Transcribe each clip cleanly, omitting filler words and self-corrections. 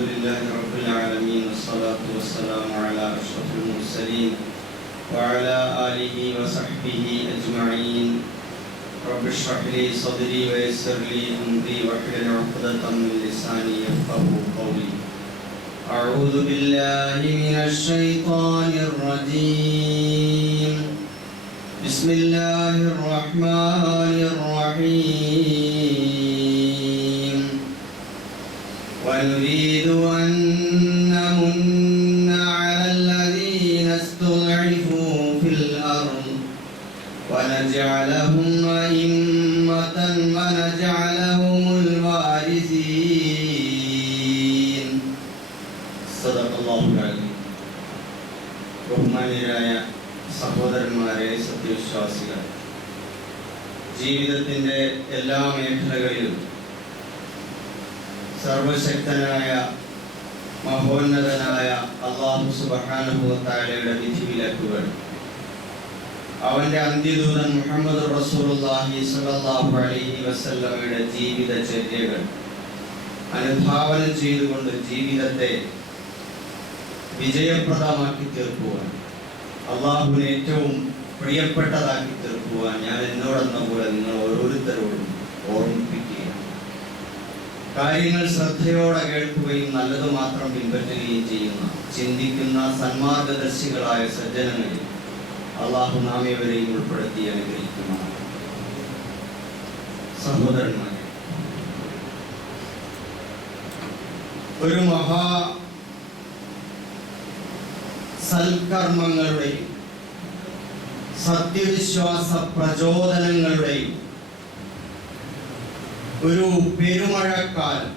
لله رب العالمين والصلاة والسلام على أشرف المرسلين وعلى آله وصحبه أجمعين. رب اشرح لي صدري ويسر لي أمري واحلل عقدة من لساني يفقهوا قولي. أعوذ بالله من الشيطان الرجيم. بسم الله الرحمن الرحيم. ونريد أن نمن على الذين استضعفوا في الأرض ونجعلهم أئمة ونجعلهم الوارثين. صدق الله العظيم. ബഹുമാന്യരായ സഹോദരന്മാരെ, സത്യവിശ്വാസികൾ, ജീവിതത്തിൻ്റെ എല്ലാ മേഖലകളിലും സർവശക്തനായ മഹോന്നതനായ അല്ലാഹു സുബ്ഹാനഹു വ തആലയുടെ വിധിവിലക്കുകൾ, അവൻ്റെ അന്ത്യദൂതൻ മുഹമ്മദ് റസൂലുള്ളാഹി സ്വല്ലല്ലാഹു അലൈഹി വസല്ലമയുടെ ജീവിതചര്യകൾ അനുധാവനം ചെയ്തുകൊണ്ട് ജീവിതത്തെ വിജയപ്രദമാക്കി തീർക്കുവാൻ, അള്ളാഹുവിന് ഏറ്റവും പ്രിയപ്പെട്ടതാക്കി തീർക്കുവാൻ ഞാൻ എന്നോടെന്ന പോലെ നിങ്ങൾ ഓരോരുത്തരോടും ഓർമ്മിപ്പിക്കുകയാണ്. കാര്യങ്ങൾ ശ്രദ്ധയോടെ കേൾക്കുകയും നല്ലത് മാത്രം പിൻപറ്റുകയും ചെയ്യുന്ന, ചിന്തിക്കുന്ന സന്മാർഗദർശികളായ സജ്ജനങ്ങളിൽ അള്ളാഹു നാം ഏവരെയും ഉൾപ്പെടുത്തി അനുഗ്രഹിക്കുന്നതാണ്. സഹോദരന്മാരെ, ഒരു മഹാ സൽക്കർമ്മങ്ങളുടെയും സത്യവിശ്വാസ പ്രചോദനങ്ങളുടെയും ഒരു പെരുമഴക്കാലം,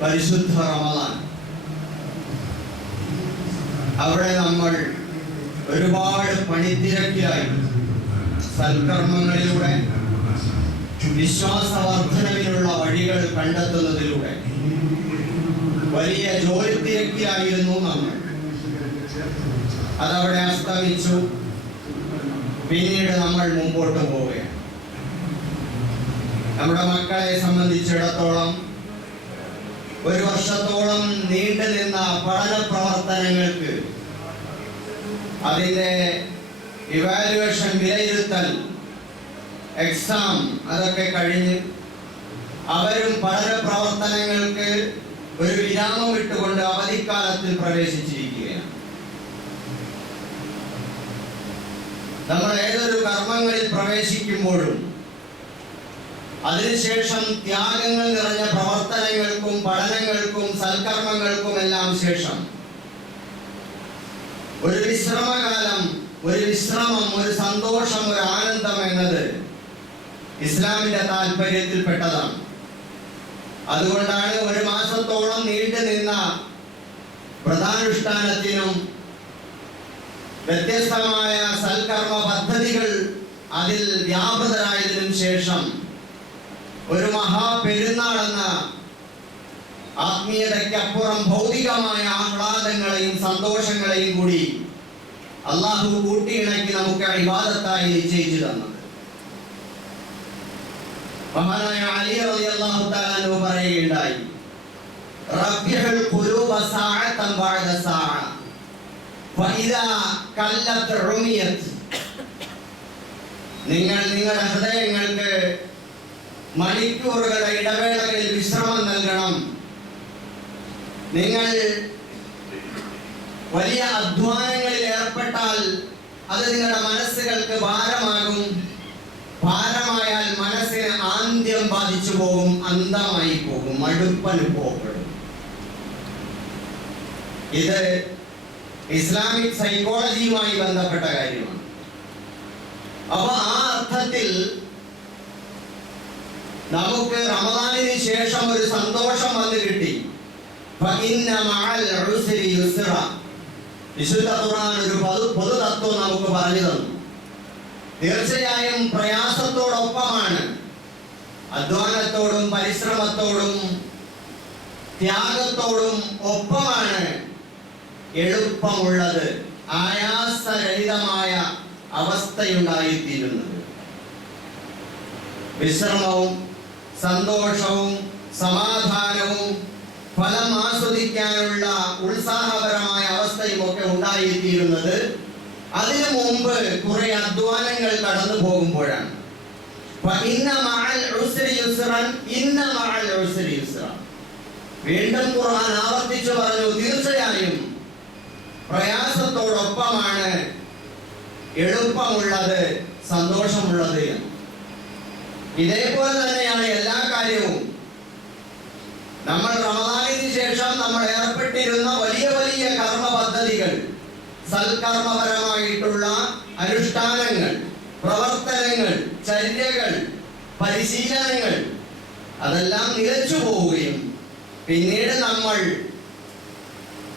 പരിശുദ്ധ റമദാൻ. അവിടെ നമ്മൾ ഒരുപാട് പണിത്തിരക്കിലായി സൽക്കർമ്മങ്ങളിലൂടെ വിശ്വാസവർദ്ധനവിനുള്ള വഴികൾ കണ്ടെത്തുന്നതിലൂടെ വലിയ ജോലി തിരക്കിലായിരുന്നു നമ്മൾ. അതവിടെ അസ്തമിച്ചു. പിന്നീട് നമ്മൾ മുമ്പോട്ട് പോവുകയാണ്. നമ്മുടെ മക്കളെ സംബന്ധിച്ചിടത്തോളം ഒരു വർഷത്തോളം നീണ്ടു നിന്ന പഠന പ്രവർത്തനങ്ങൾക്ക് അതിൻ്റെ ഇവാലുവേഷൻ, വിലയിരുത്തൽ, എക്സാം അതൊക്കെ കഴിഞ്ഞ് അവരും പഠന പ്രവർത്തനങ്ങൾക്ക് ഒരു വിരാമം ഇട്ടുകൊണ്ട് അവധിക്കാലത്തിൽ പ്രവേശിച്ചിരിക്കുകയാണ്. നമ്മൾ ഏതൊരു കർമ്മങ്ങളിൽ പ്രവേശിക്കുമ്പോഴും അതിനുശേഷം ത്യാഗങ്ങൾ നിറഞ്ഞ പ്രവർത്തനങ്ങൾക്കും പഠനങ്ങൾക്കും സൽക്കർമ്മങ്ങൾക്കും എല്ലാം ശേഷം ഒരു വിശ്രമകാലം, ഒരു വിശ്രമം, ഒരു സന്തോഷം, ഒരു ആനന്ദം എന്നത് ഇസ്ലാമിന്റെ താല്പര്യത്തിൽപ്പെട്ടതാണ്. അതുകൊണ്ടാണ് ഒരു മാസത്തോളം നീണ്ടു നിന്ന വ്രതാനുഷ്ഠാനത്തിനും വ്യത്യസ്തമായ സൽക്കർമ്മ പദ്ധതികൾ അതിൽ വ്യാപൃതരായതിനും ശേഷം ഒരു മഹാപെരുന്നാളെന്ന ആത്മീയതയ്ക്കപ്പുറം ഭൗതികമായ ആഹ്ലാദങ്ങളെയും സന്തോഷങ്ങളെയും കൂടി അള്ളാഹു കൂട്ടിയിണക്കി നമുക്ക് ഇബാദത്തായി നിശ്ചയിച്ചു തന്നത്. മഹാനായ അലി റളിയല്ലാഹു തആല അൻഹു പറയുകയുണ്ടായി, റബ്ബിഹുൽ ഖുലൂബ സഅതൻ ബഅദ സഅ ഫഇദാ കല്ലത് ഉമിയത്. നിങ്ങളുടെ ഹൃദയങ്ങൾക്ക് മണിക്കൂറുകളുടെ ഇടവേളകളിൽ വിശ്രമം നൽകണം. നിങ്ങൾ വലിയ അധ്വാനങ്ങളിൽ ഏർപ്പെട്ടാൽ അത് നിങ്ങളുടെ മനസ്സുകൾക്ക് ഭാരമാകും. ഭാരമായാൽ മനസ്സിന് ആന്ത്യം ബാധിച്ചു പോകും, അന്ധമായി പോകും, മടുപ്പനുഭവപ്പെടും. ഇത് ഇസ്ലാമിക് സൈക്കോളജിയുമായി ബന്ധപ്പെട്ട കാര്യമാണ്. അപ്പൊ ആ അർത്ഥത്തിൽ നമുക്ക് റമദാനിന് ശേഷം ഒരു സന്തോഷം വന്നു കിട്ടി. വിശുദ്ധ ഖുർആൻ ഒരു പൊതുതത്വം നമുക്ക് പറഞ്ഞു തന്നു. തീർച്ചയായും പ്രയാസത്തോടൊപ്പമാണ്, അധ്വാനത്തോടും പരിശ്രമത്തോടും ത്യാഗത്തോടും ഒപ്പമാണ് എളുപ്പമുള്ളത്, ആയാസരഹിതമായ അവസ്ഥയുണ്ടായിത്തീരുന്നത്. വിശ്രമവും സന്തോഷവും സമാധാനവും ഫലം ആസ്വദിക്കാനുള്ള ഉത്സാഹപരമായ അവസ്ഥയും ഒക്കെ ഉണ്ടായിത്തീരുന്നത് അതിനു മുമ്പ് കുറെ അധ്വാനങ്ങൾ കടന്നു പോകുമ്പോഴാണ്. വീണ്ടും ഖുർആൻ ആവർത്തിച്ചു പറഞ്ഞു, തീർച്ചയായും പ്രയാസത്തോടൊപ്പമാണ് എളുപ്പമുള്ളത്, സന്തോഷമുള്ളത്. ഇതേപോലെ തന്നെയാണ് എല്ലാ കാര്യവും. നമ്മൾ റമദാനിന് ശേഷം നമ്മൾ ഏർപ്പെട്ടിരുന്ന വലിയ വലിയ കർമ്മ പദ്ധതികൾ, സൽക്കർമ്മപരമായിട്ടുള്ള അനുഷ്ഠാനങ്ങൾ, പ്രവർത്തനങ്ങൾ, ചര്യകൾ, പരിശീലനങ്ങൾ അതെല്ലാം നിലച്ചു പോവുകയും പിന്നീട് നമ്മൾ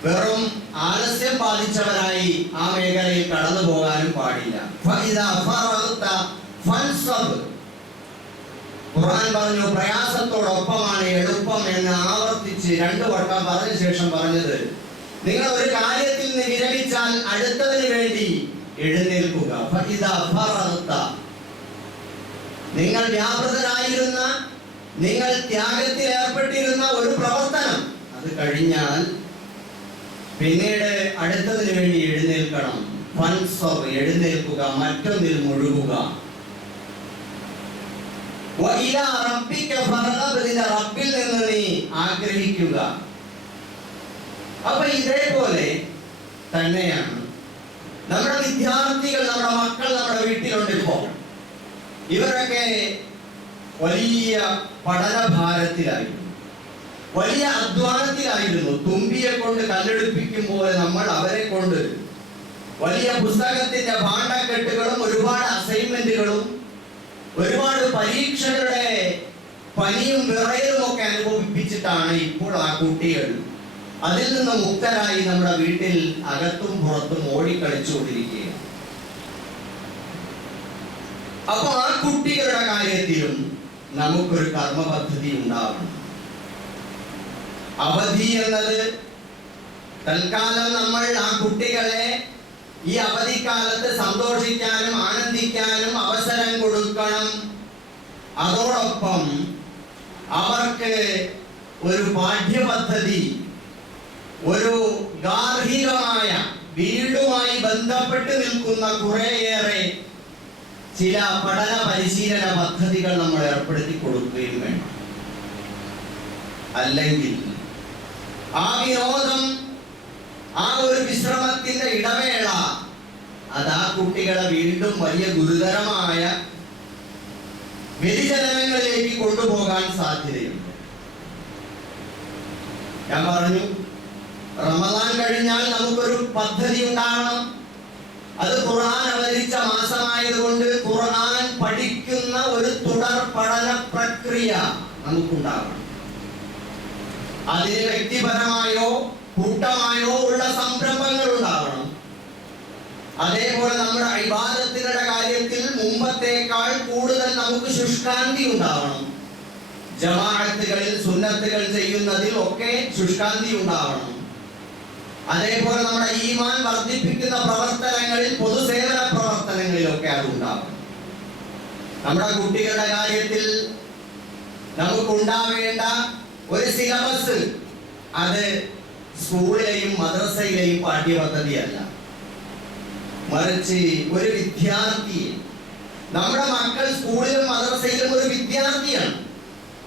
വെറും ആലസ്യം ബാധിച്ചവരായി ആ മേഖലയിൽ കടന്നു പോകാനും പാടില്ല. ഖുർആൻ പറഞ്ഞു പ്രയാസത്തോടൊപ്പമാണ് എളുപ്പം എന്ന് ആവർത്തിച്ച് 2 വട്ടം പറഞ്ഞ ശേഷം പറഞ്ഞത്, നിങ്ങൾ ഒരു കാര്യത്തിൽ നിന്ന് വിരമിച്ചാൽ അടുത്തതിന് വേണ്ടി എഴുന്നേൽക്കുക. നിങ്ങൾ വ്യാപൃതരായിരുന്ന, നിങ്ങൾ ത്യാഗത്തിൽ ഏർപ്പെട്ടിരുന്ന ഒരു പ്രവർത്തനം അത് കഴിഞ്ഞാൽ പിന്നീട് അടുത്തതിന് വേണ്ടി എഴുന്നേൽക്കണം. എഴുന്നേൽക്കുക, മറ്റൊന്നിൽ മുഴുകുക. റബ്ബിൽ നിന്ന് നീ ആഗ്രഹിക്കുക. അപ്പൊ ഇതേപോലെ തന്നെയാണ് നമ്മുടെ വിദ്യാർത്ഥികൾ, നമ്മുടെ മക്കൾ നമ്മുടെ വീട്ടിലുണ്ട്. ഇപ്പോ ഇവരൊക്കെ വലിയ പഠനഭാരത്തിലായിരുന്നു, വലിയ അധ്വാനത്തിലായിരുന്നു. തുമ്പിയെ കൊണ്ട് കല്ലെടുപ്പിക്കും പോലെ നമ്മൾ അവരെ കൊണ്ട് വലിയ പുസ്തകത്തിന്റെ ഭാണ്ഡക്കെട്ടുകളും ഒരുപാട് അസൈൻമെന്റുകളും ഒരുപാട് പരീക്ഷകളുടെ പനിയും വിറയലും ഒക്കെ അനുഭവിപ്പിച്ചിട്ടാണ് ഇപ്പോൾ ആ കുട്ടികൾ അതിൽ നിന്ന് മുക്തരായി നമ്മുടെ വീട്ടിൽ അകത്തും പുറത്തും ഓടിക്കളിച്ചുകൊണ്ടിരിക്കുകയാണ്. അപ്പൊ ആ കുട്ടികളുടെ കാര്യത്തിലും നമുക്കൊരു കർമ്മ പദ്ധതി ഉണ്ടാവണം. അവധി എന്നത് തൽക്കാലം നമ്മൾ ആ കുട്ടികളെ ഈ അവധിക്കാലത്ത് സന്തോഷിക്കാനും ആനന്ദിക്കാനും അവസരം കൊടുക്കണം. അതോടൊപ്പം അവർക്ക് ഒരു പാഠ്യപദ്ധതി, ഒരു ഗാർഹികമായ വീടുമായി ബന്ധപ്പെട്ട് നിൽക്കുന്ന കുറേയേറെ ചില പഠന പരിശീലന പദ്ധതികൾ നമ്മൾ ഏർപ്പെടുത്തി കൊടുക്കുകയും വേണം. അല്ലെങ്കിൽ ആ വിനോദം, ആ ഒരു വിശ്രമത്തിന്റെ ഇടവേള അത് ആ കുട്ടികളെ വീണ്ടും വലിയ ഗുരുതരമായ വ്യതിചലനങ്ങളിലേക്ക് കൊണ്ടുപോകാൻ സാധ്യതയുണ്ട്. ഞാൻ പറഞ്ഞു, റമദാൻ കഴിഞ്ഞാൽ നമുക്കൊരു പദ്ധതി ഉണ്ടാകണം. അത് ഖുർആൻ അവതരിച്ച മാസമായതുകൊണ്ട് ഖുർആൻ പഠിക്കുന്ന ഒരു തുടർ പഠന പ്രക്രിയ നമുക്കുണ്ടാകണം. അതിന് വ്യക്തിപരമായോ കൂട്ടമായോ ഉള്ള സംരംഭങ്ങൾ ഉണ്ടാവണം. അതേപോലെ നമ്മുടെ ഇബാദത്തുകളുടെ കാര്യത്തിൽ മുമ്പത്തേക്കാൾ കൂടുതൽ നമുക്ക് ശുഷ്കാന്തി ഉണ്ടാവണം. ജമാഅത്തുകളിൽ സുന്നത്തുകൾ ചെയ്യുന്നതിൽ ഒക്കെ ശുഷ്കാന്തി ഉണ്ടാവണം. അതേപോലെ നമ്മുടെ ഈമാൻ വർദ്ധിപ്പിക്കുന്ന പ്രവർത്തനങ്ങളിൽ, പൊതുസേവന പ്രവർത്തനങ്ങളിലൊക്കെ അത് ഉണ്ടാവണം. നമ്മുടെ കുട്ടികളുടെ കാര്യത്തിൽ നമുക്കുണ്ടാവേണ്ട ഒരു സിലബസ് അത് സ്കൂളിലെയും മദ്രസയിലെയും പാഠ്യപദ്ധതിയല്ല. മറിച്ച് ഒരു വിദ്യാർത്ഥിയെ, നമ്മുടെ മക്കൾ സ്കൂളിലും മദ്രസയിലും ഒരു വിദ്യാർത്ഥിയാണ്.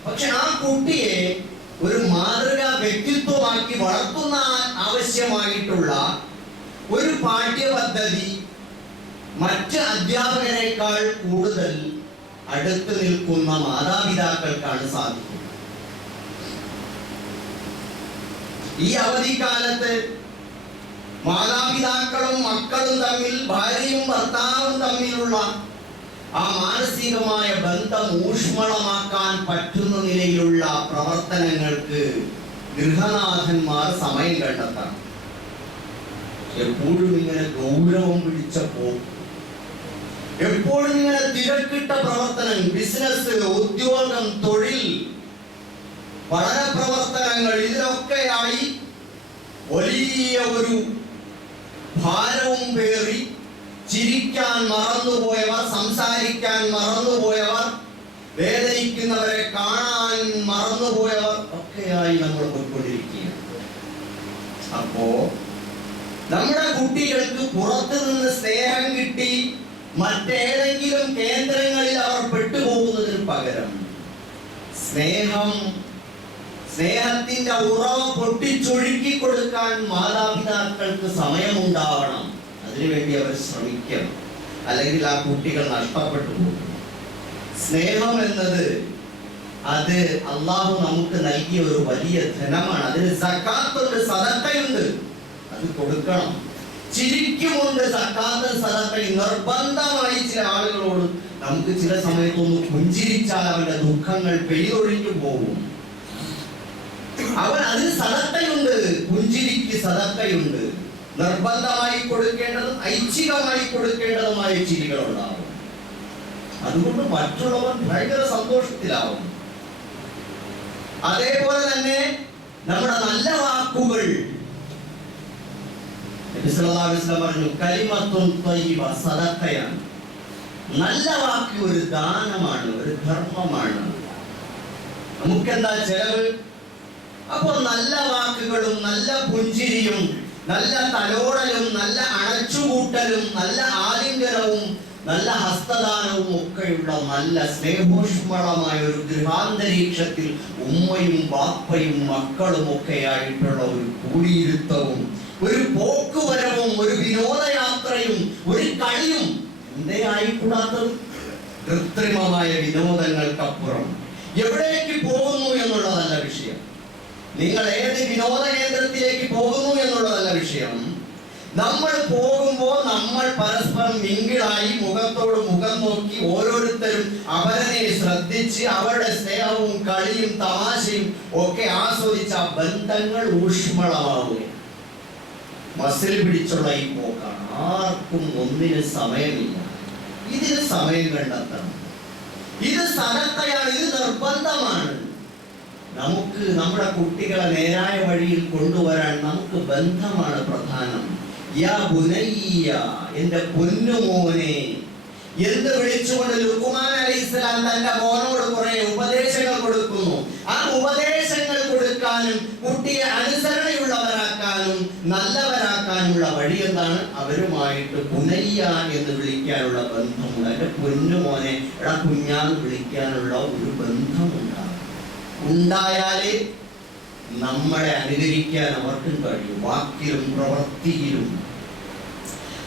പക്ഷെ ആ കുട്ടിയെ ഒരു മാതൃകാ വ്യക്തിത്വമാക്കി വളർത്തുന്ന ആവശ്യമായിട്ടുള്ള ഒരു പാഠ്യപദ്ധതി മറ്റ് അധ്യാപകരെക്കാൾ കൂടുതൽ അടുത്ത് നിൽക്കുന്ന മാതാപിതാക്കൾക്കാണ് സാധിക്കുന്നത്. ഈ അവധിക്കാലത്ത് മാതാപിതാക്കളും മക്കളും തമ്മിൽ, ഭാര്യയും ഭർത്താവും തമ്മിലുള്ള ആ മാനസികമായ ബന്ധം ഊഷ്മളമാക്കാൻ പറ്റുന്ന നിലയിലുള്ള പ്രവർത്തനങ്ങൾക്ക് ഗൃഹനാഥന്മാർ സമയം കണ്ടെത്തണം. എപ്പോഴും ഇങ്ങനെ ഗൗരവം പിടിച്ചപ്പോ, എപ്പോഴും ഇങ്ങനെ തിരക്കിട്ട പ്രവർത്തനം, ബിസിനസ്, ഉദ്യോഗം, തൊഴിൽ, പഠന പ്രവർത്തനങ്ങൾ, ഇതിലൊക്കെയായി വലിയ ഒരു ഭാരവും പേറി ചിരിക്കാൻ മറന്നുപോയവർ, സംസാരിക്കാൻ മറന്നുപോയവർ, വേദനിക്കുന്നവരെ കാണാൻ മറന്നുപോയവർ ഒക്കെയായി കാലഘട്ടത്തിനായി നമ്മൾ പോയിക്കൊണ്ടിരിക്കുകയാണ്. അപ്പോ നമ്മുടെ കുട്ടികൾക്ക് പുറത്തു നിന്ന് സ്നേഹം കിട്ടി മറ്റേതെങ്കിലും കേന്ദ്രങ്ങളിൽ അവർ പെട്ടുപോകുന്നതിന് പകരം സ്നേഹത്തിന്റെ ഉറവ പൊട്ടിച്ചൊഴുക്കി കൊടുക്കാൻ മാതാപിതാക്കൾക്ക് സമയമുണ്ടാവണം. അതിനുവേണ്ടി അവർ ശ്രമിക്കണം. അല്ലെങ്കിൽ ആ കുട്ടികൾ നഷ്ടപ്പെട്ടു പോകും. സ്നേഹം എന്നത് അത് അള്ളാഹു നമുക്ക് നൽകിയ ഒരു വലിയ ധനമാണ്. അതിന് സക്കാത്തുണ്ട്, സദഖയുണ്ട്, അത് കൊടുക്കണം. ചിരിക്കുമുണ്ട് സക്കാത്ത് സദഖയും. നിർബന്ധമായി ചില ആളുകളോട് നമുക്ക് ചില സമയത്തൊന്ന് പുഞ്ചിരിച്ചാൽ അവന്റെ ദുഃഖങ്ങൾ പെയ്തൊഴിഞ്ഞു പോകും. അവൻ അതിന് സദഖയുണ്ട്, പുഞ്ചിരിക്ക് സദഖയുണ്ട്. നിർബന്ധമായി കൊടുക്കേണ്ടതും ഐച്ഛികമായി കൊടുക്കേണ്ടതുമായ ചിരികൾ ഉണ്ടാവും. അതുകൊണ്ട് മറ്റുള്ളവർ ഭയങ്കര സന്തോഷത്തിലാവും. അതേപോലെ തന്നെ നമ്മുടെ നല്ല വാക്കുകൾ, നബി സല്ലല്ലാഹു അലൈഹി വസല്ലം പറഞ്ഞു, കലിമത്തുൻ ത്വയ്യിബ സദഖയാണ്. നല്ല വാക്ക് ഒരു ദാനമാണ്, ഒരു ധർമ്മമാണ്. നമുക്കെന്താ ചെലവ്? അപ്പോൾ നല്ല വാക്കുകളും നല്ല പുഞ്ചിരിയും നല്ല തലോടലും നല്ല അണച്ചുകൂട്ടലും നല്ല ആലിംഗനവും നല്ല ഹസ്തദാനവും ഒക്കെയുള്ള നല്ല സ്നേഹോഷ്മളമായ ഒരു ഗൃഹാന്തരീക്ഷത്തിൽ ഉമ്മയും ബാപ്പയും മക്കളും ഒക്കെ ആയിട്ടുള്ള ഒരു കൂടിയിരുത്തവും ഒരു പോക്കുവരവും ഒരു വിനോദയാത്രയും ഒരു കളിയും എന്തേ ആയിക്കൂടാത്തത്? കൃത്രിമമായ വിനോദങ്ങൾക്കപ്പുറം എവിടേക്ക് പോകുന്നു എന്നുള്ളതല്ല വിഷയം. നിങ്ങൾ ഏത് വിനോദ കേന്ദ്രത്തിലേക്ക് പോകുന്നു എന്നുള്ളതല്ല വിഷയം. നമ്മൾ പോകുമ്പോൾ നമ്മൾ പരസ്പരം മിങ്കിളായി മുഖത്തോട് മുഖം നോക്കി ഓരോരുത്തരും അവരെ ശ്രദ്ധിച്ച് അവരുടെ സ്നേഹവും കളിയും തമാശയും ഒക്കെ ആസ്വദിച്ച ബന്ധങ്ങൾ ഊഷ്മളമാവുകയാണ്. മസിൽ പിടിച്ചുള്ള ഈ പോക്കാണ്. ആർക്കും ഒന്നിന് സമയമില്ല. ഇതിന് സമയം കണ്ടെത്തണം. ഇത് സദഖയാണ്, ഇത് നിർബന്ധമാണ്. നമുക്ക് നമ്മുടെ കുട്ടികളെ നേരായ വഴിയിൽ കൊണ്ടുവരാൻ നമുക്ക് ബന്ധമാണ് പ്രധാനം. യാ ബുനയ്യ, എന്റെ പൊന്നുമോനെ എന്ന് വിളിച്ചുകൊണ്ട് ലുഖ്മാൻ അലൈഹിസ്സലാം തന്റെ മോനോട് കുറെ ഉപദേശങ്ങൾ കൊടുക്കുന്നു. ആ ഉപദേശങ്ങൾ കൊടുക്കാനും കുട്ടിയെ അനുസരണയുള്ളവരാക്കാനും നല്ലവരാക്കാനുമുള്ള വഴി എന്താണ്? അവരുമായിട്ട് ബുനയ്യ എന്ന് വിളിക്കാനുള്ള ബന്ധമുണ്ട്. എന്റെ പൊന്നുമോനെ, എടാ കുഞ്ഞാന്ന് വിളിക്കാനുള്ള ഒരു ബന്ധമുണ്ടാകും. ഉണ്ടായാലേ നമ്മളെ അനുകരിക്കാൻ അവർക്കും കഴിയും, വാക്കിലും പ്രവൃത്തിയിലും.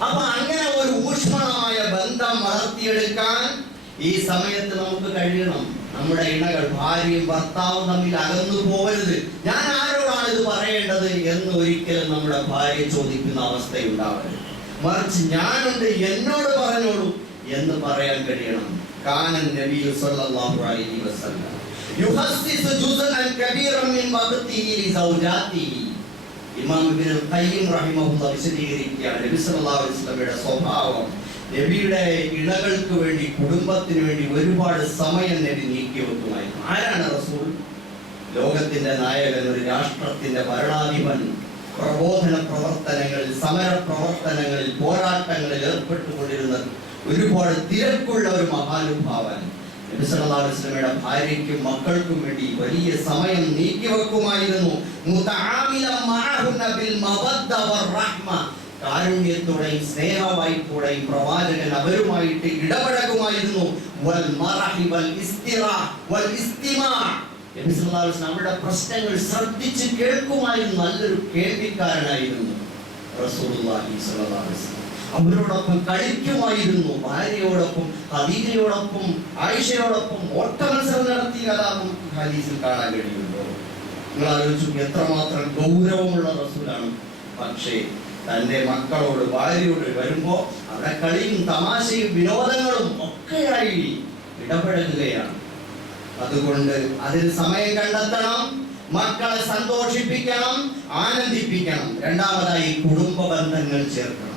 അപ്പൊ അങ്ങനെ ഒരു ഊഷ്മളമായ ബന്ധം വളർത്തിയെടുക്കാൻ ഈ സമയത്ത് നമുക്ക് കഴിയണം. നമ്മുടെ ഇണകൾ, ഭാര്യയും ഭർത്താവും തമ്മിൽ അകന്നു പോകരുത്. ഞാൻ ആരോടാണ് ഇത് പറയേണ്ടത് എന്ന് ഒരിക്കലും നമ്മുടെ ഭാര്യ ചോദിക്കുന്ന അവസ്ഥയുണ്ടാവരുത്. മറിച്ച് ഞാനുണ്ട്, എന്നോട് പറഞ്ഞോളൂ എന്ന് പറയാൻ കഴിയണം. കാനൻ നബി സല്ലല്ലാഹു അലൈഹി വസല്ലം യുഹസ്സിസു ജുസ്അൻ കബീറൻ മിൻ വഖതിഹി ലിസൗജാതിഹി. ഇമാം ഇബ്നുൽ ഖയ്യിം റഹിമഹുല്ലാഹ് വിശദീകരിക്കുകയാണ് നബി സല്ലല്ലാഹു അലൈഹി വസല്ലമയുടെ സ്വഭാവം. നബിയുടെ ഇണകൾക്ക് വേണ്ടി, കുടുംബത്തിന് വേണ്ടി ഒരുപാട് സമയം നബി നീക്കി വെക്കുമായിരുന്നു. ആരാണ് റസൂൽ? ലോകത്തിന്റെ നായകൻ, ഒരു രാഷ്ട്രത്തിന്റെ ഭരണാധിപൻ. പ്രബോധന പ്രവർത്തനങ്ങളിൽ, സമര പ്രവർത്തനങ്ങളിൽ, പോരാട്ടങ്ങളിൽ ഏർപ്പെട്ടുകൊണ്ടിരുന്ന ഒരുപാട് തിരക്കുള്ള ഒരു മഹാനുഭാവൻ. നബി സല്ലല്ലാഹു അലൈഹി വസല്ലമയുടെ ഭാര്യയ്ക്കും മക്കൾക്കും വേണ്ടി വലിയ സമയം നീക്കി വെക്കുമായിരുന്നു. മുതആമിലൻ മഅഹുന്ന ബിൽ മവദ്ദ വറഹ്മ, കാരുണ്യത്തോടെയും സ്നേഹവായ്പോടെയും പ്രവാചകൻ അവരുമായിട്ട് ഇടപഴകുമായിരുന്നു. വൽ മറഹി വൽ ഇസ്തിറാ വൽ ഇസ്തിമാ, നബി സല്ലല്ലാഹു അലൈഹി വസല്ലം നമ്മുടെ പ്രശ്നങ്ങൾ ശ്രദ്ധിച്ച് കേൾക്കുമായിരുന്നു. നല്ലൊരു കേൾവിക്കാരനായിരുന്നു റസൂലുള്ളാഹി സ്വല്ലല്ലാഹു അലൈഹി വസല്ലം. അവരോടൊപ്പം കളിക്കുമായിരുന്നു. ഭാര്യയോടൊപ്പം, ഖദീജയോടൊപ്പം, ആയിഷയോടൊപ്പം ഓട്ടമത്സരം നടത്തിയ കഥ നമുക്ക് ഹദീസിൽ കാണാൻ കഴിയുമല്ലോ. നിങ്ങൾ ആലോചിച്ചു എത്രമാത്രം ഗൗരവമുള്ള റസൂലാണ്. പക്ഷേ തന്റെ മക്കളോട്, ഭാര്യയോട് വരുമ്പോ അവിടെ കളിയും തമാശയും വിനോദങ്ങളും ഒക്കെയായി ഇടപഴകുകയാണ്. അതുകൊണ്ട് അതിന് സമയം കണ്ടെത്തണം, മക്കളെ സന്തോഷിപ്പിക്കണം, ആനന്ദിപ്പിക്കണം. രണ്ടാമതായി കുടുംബ ബന്ധങ്ങൾ ചേർക്കണം.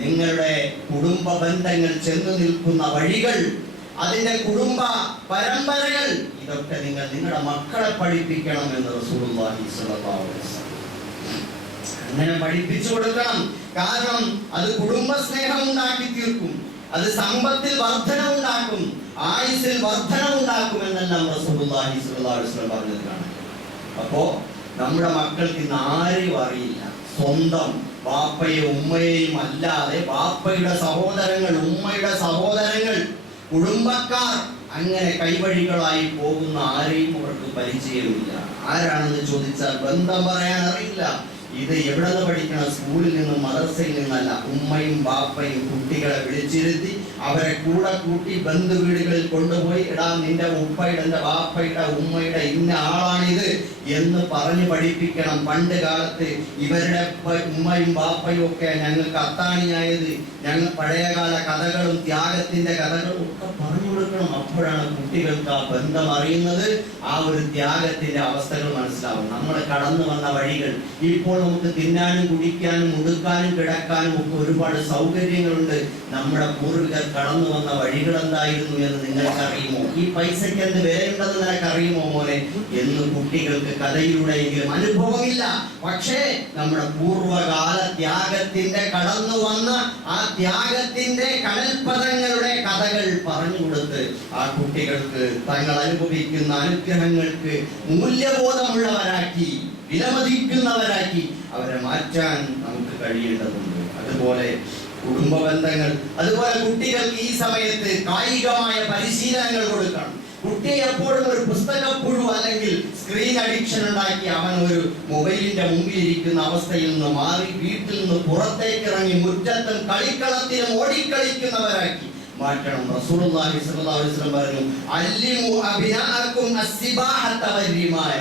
നിങ്ങളുടെ കുടുംബ ബന്ധങ്ങൾ ചെന്നു നിൽക്കുന്ന വഴികൾ, അതിന്റെ കുടുംബ പരമ്പരകൾ, ഇതൊക്കെ നിങ്ങൾ നിങ്ങളുടെ മക്കളെ പഠിപ്പിക്കണം എന്ന് റസൂലുള്ളാഹി സ്വല്ലല്ലാഹു അലൈഹി വസല്ലം അങ്ങനെ പഠിപ്പിച്ചു കൊടുക്കണം. കാരണം അത് കുടുംബ സ്നേഹം ഉണ്ടാക്കി തീർക്കും. അത് സമ്പത്തിൽ വർധനവുണ്ടാക്കും, ആയുസ്സിൽ വർധനവുണ്ടാക്കും എന്നെല്ലാം റസൂലുള്ളാഹി സ്വല്ലല്ലാഹു അലൈഹി വസല്ലം പറഞ്ഞത് കാണാം. അപ്പോ നമ്മുടെ മക്കൾക്ക് ഇന്ന് ആരെയും അറിയില്ല. സ്വന്തം ബാപ്പയും ഉമ്മയെയും അല്ലാതെ ബാപ്പയുടെ സഹോദരങ്ങൾ, ഉമ്മയുടെ സഹോദരങ്ങൾ, കുടുംബക്കാർ അങ്ങനെ കൈവഴികളായി പോകുന്ന ആരെയും അവർക്ക് പരിചയമില്ല. ആരാണെന്ന് ചോദിച്ചാൽ ബന്ധം പറയാൻ അറിയില്ല. ഇത് എവിടെ നിന്ന് പഠിക്കണം? സ്കൂളിൽ നിന്നും മദ്രസയിൽ നിന്നല്ല. ഉമ്മയും ബാപ്പയും കുട്ടികളെ വിളിച്ചിരുത്തി അവരെ കൂടെ കൂട്ടി ബന്ധു വീടുകളിൽ കൊണ്ടുപോയി, എടാ നിന്റെ ഉപ്പയുടെ, എന്റെ ബാപ്പയുടെ, ഉമ്മയുടെ ഇന്ന ആളാണിത് എന്ന് പറഞ്ഞു പഠിപ്പിക്കണം. പണ്ട് കാലത്ത് ഇവരുടെ ഉമ്മയും ബാപ്പയും ഒക്കെ ഞങ്ങൾക്ക് അത്താണിയായത്, ഞങ്ങൾ പഴയകാല കഥകളും ത്യാഗത്തിന്റെ കഥകളും ഒക്കെ പറഞ്ഞു കൊടുക്കണം. അപ്പോഴാണ് കുട്ടികൾക്ക് ആ ബന്ധം അറിയുന്നത്, ആ ഒരു ത്യാഗത്തിന്റെ അവസ്ഥകൾ മനസ്സിലാവും. നമ്മൾ കടന്നു വന്ന വഴികൾ, ഇപ്പോൾ നമുക്ക് തിന്നാനും കുടിക്കാനും ഉടുക്കാനും കിടക്കാനും ഒക്കെ ഒരുപാട് സൗകര്യങ്ങളുണ്ട്. നമ്മുടെ പൂർവികർ കടന്നു വന്ന വഴികൾ എന്തായിരുന്നു എന്ന് നിങ്ങൾക്കറിയുമോ? ഈ പൈസയ്ക്ക് എന്ത് വിലയുണ്ടെന്ന് നിനക്കറിയുമോ മോനെ എന്ന് കുട്ടികൾക്ക് കഥയിലൂടെയെങ്കിലും അനുഭവമില്ല. പക്ഷേ നമ്മുടെ പൂർവകാല ത്യാഗത്തിന്റെ കടന്നു വന്ന ആ ത്യാഗത്തിന്റെ കടൽപ്പദങ്ങളുടെ കഥകൾ പറഞ്ഞു കൊടുത്ത് ആ കുട്ടികൾക്ക് തങ്ങൾ അനുഭവിക്കുന്ന അനുഗ്രഹങ്ങൾക്ക് മൂല്യബോധമുള്ളവരാക്കി, വിലമതിക്കുന്നവരാക്കി അവരെ മാറ്റാൻ നമുക്ക് കഴിയേണ്ടതുണ്ട്. അതുപോലെ കുടുംബ ബന്ധങ്ങൾ, അതുപോലെ കുട്ടികൾക്ക് ഈ സമയത്ത് കായികമായ പരിശീലനങ്ങൾ കൊടുക്കണം. കുട്ടിയെ എപ്പോഴും ഒരു പുസ്തകപ്പുഴു അല്ലെങ്കിൽ സ്ക്രീൻ അഡിക്ഷൻ ഉണ്ടാക്കി അവൻ ഒരു മൊബൈലിന്റെ മുമ്പിൽ ഇരിക്കുന്ന അവസ്ഥയിൽ നിന്ന് മാറി വീട്ടിൽ നിന്ന് പുറത്തേക്ക് ഇറങ്ങി മുറ്റത്തും കളിക്കളത്തിലും ഓടിക്കളിക്കുന്നവരാക്കി മാറ്റണം. റസൂലുള്ളാഹി സ്വല്ലല്ലാഹു അലൈഹി വസല്ലം പറഞ്ഞു, അല്ലിമു അബ്നാഅക്കും അസ്സിബാഹത വരിമായ,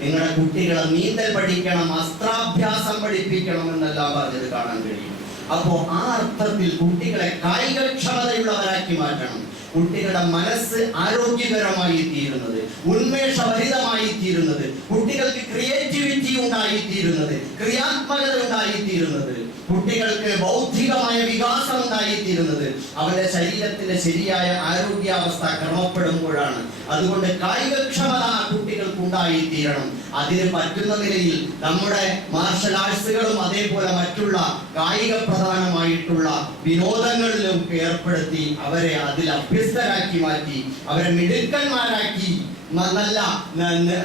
നിങ്ങളുടെ കുട്ടികളെ നീന്തൽ പഠിക്കണം, അസ്ത്രാഭ്യാസം പഠിപ്പിക്കണം എന്നെല്ലാം പറഞ്ഞത് കാണാൻ കഴിയും. അപ്പോ ആ അർത്ഥത്തിൽ കുട്ടികളെ കായികക്ഷമതയുള്ളവരാക്കി മാറ്റണം. കുട്ടികളുടെ മനസ്സ് ആരോഗ്യകരമായി തീരുന്നത്, ഉന്മേഷഭരിതമായി തീരുന്നത്, കുട്ടികൾക്ക് ക്രിയേറ്റിവിറ്റി ഉണ്ടായി തീരുന്നത്, ക്രിയാത്മകത ഉണ്ടായി തീരുന്നത്, കുട്ടികൾക്ക് ബൗദ്ധികമായ വികാസം ഉണ്ടായിത്തീരുന്നത് അവന്റെ ശരീരത്തിന്റെ ശരിയായ ആരോഗ്യാവസ്ഥ ക്രമപ്പെടുമ്പോഴാണ്. അതുകൊണ്ട് കായികക്ഷമത കുട്ടികൾക്ക് ഉണ്ടായിത്തീരണം. അതിന് പറ്റുന്ന നിലയിൽ നമ്മുടെ മാർഷൽ ആർട്സുകളും അതേപോലെ മറ്റുള്ള കായിക പ്രധാനമായിട്ടുള്ള വിനോദങ്ങളിലും ഏർപ്പെടുത്തി അവരെ അതിൽ അഭ്യസ്തരാക്കി മാറ്റി, അവരെ മിടുക്കന്മാരാക്കി, നല്ല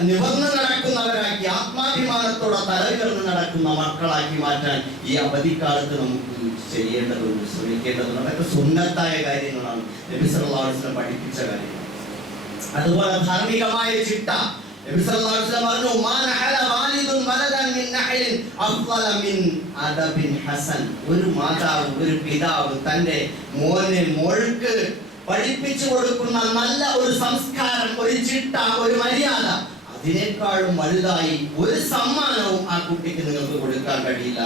നിവർന്ന് നടക്കുന്നവരാക്കി, ആത്മാഭിമാനത്തോടെ തലയുയർന്ന് നടക്കുന്ന മക്കളാക്കി മാറ്റാൻ ഈ അവധിക്കാലത്ത് നമുക്ക് ചെയ്യേണ്ടതുണ്ട്, ശ്രമിക്കേണ്ടതുണ്ട്. അതൊക്കെ സുന്നത്തായ കാര്യങ്ങളാണ്, നബി സല്ലല്ലാഹു അലൈഹി വസല്ലം പഠിപ്പിച്ച കാര്യങ്ങൾ. അതുപോലെ ധാർമ്മികമായ ചിട്ട, നബി സല്ലല്ലാഹു അലൈഹി വസല്ലം പറഞ്ഞു, മാ നഹല വാലിദുൻ വലദൻ മിൻ നഹലിൻ അഫ്ളല മിൻ അദബിൻ ഹസൻ. ഒരു മാതാവ്, ഒരു പിതാവ് തന്റെ മോനെ മോൾക്ക് പഠിപ്പിച്ചു കൊടുക്കുന്ന നല്ല ഒരു സംസ്കാരം, ഒരു ചിട്ട, ഒരു മര്യാദ, അതിനേക്കാളും വലുതായി ഒരു സമ്മാനവും ആ കുട്ടിക്ക് നിങ്ങൾക്ക് കൊടുക്കാൻ കഴിയില്ല.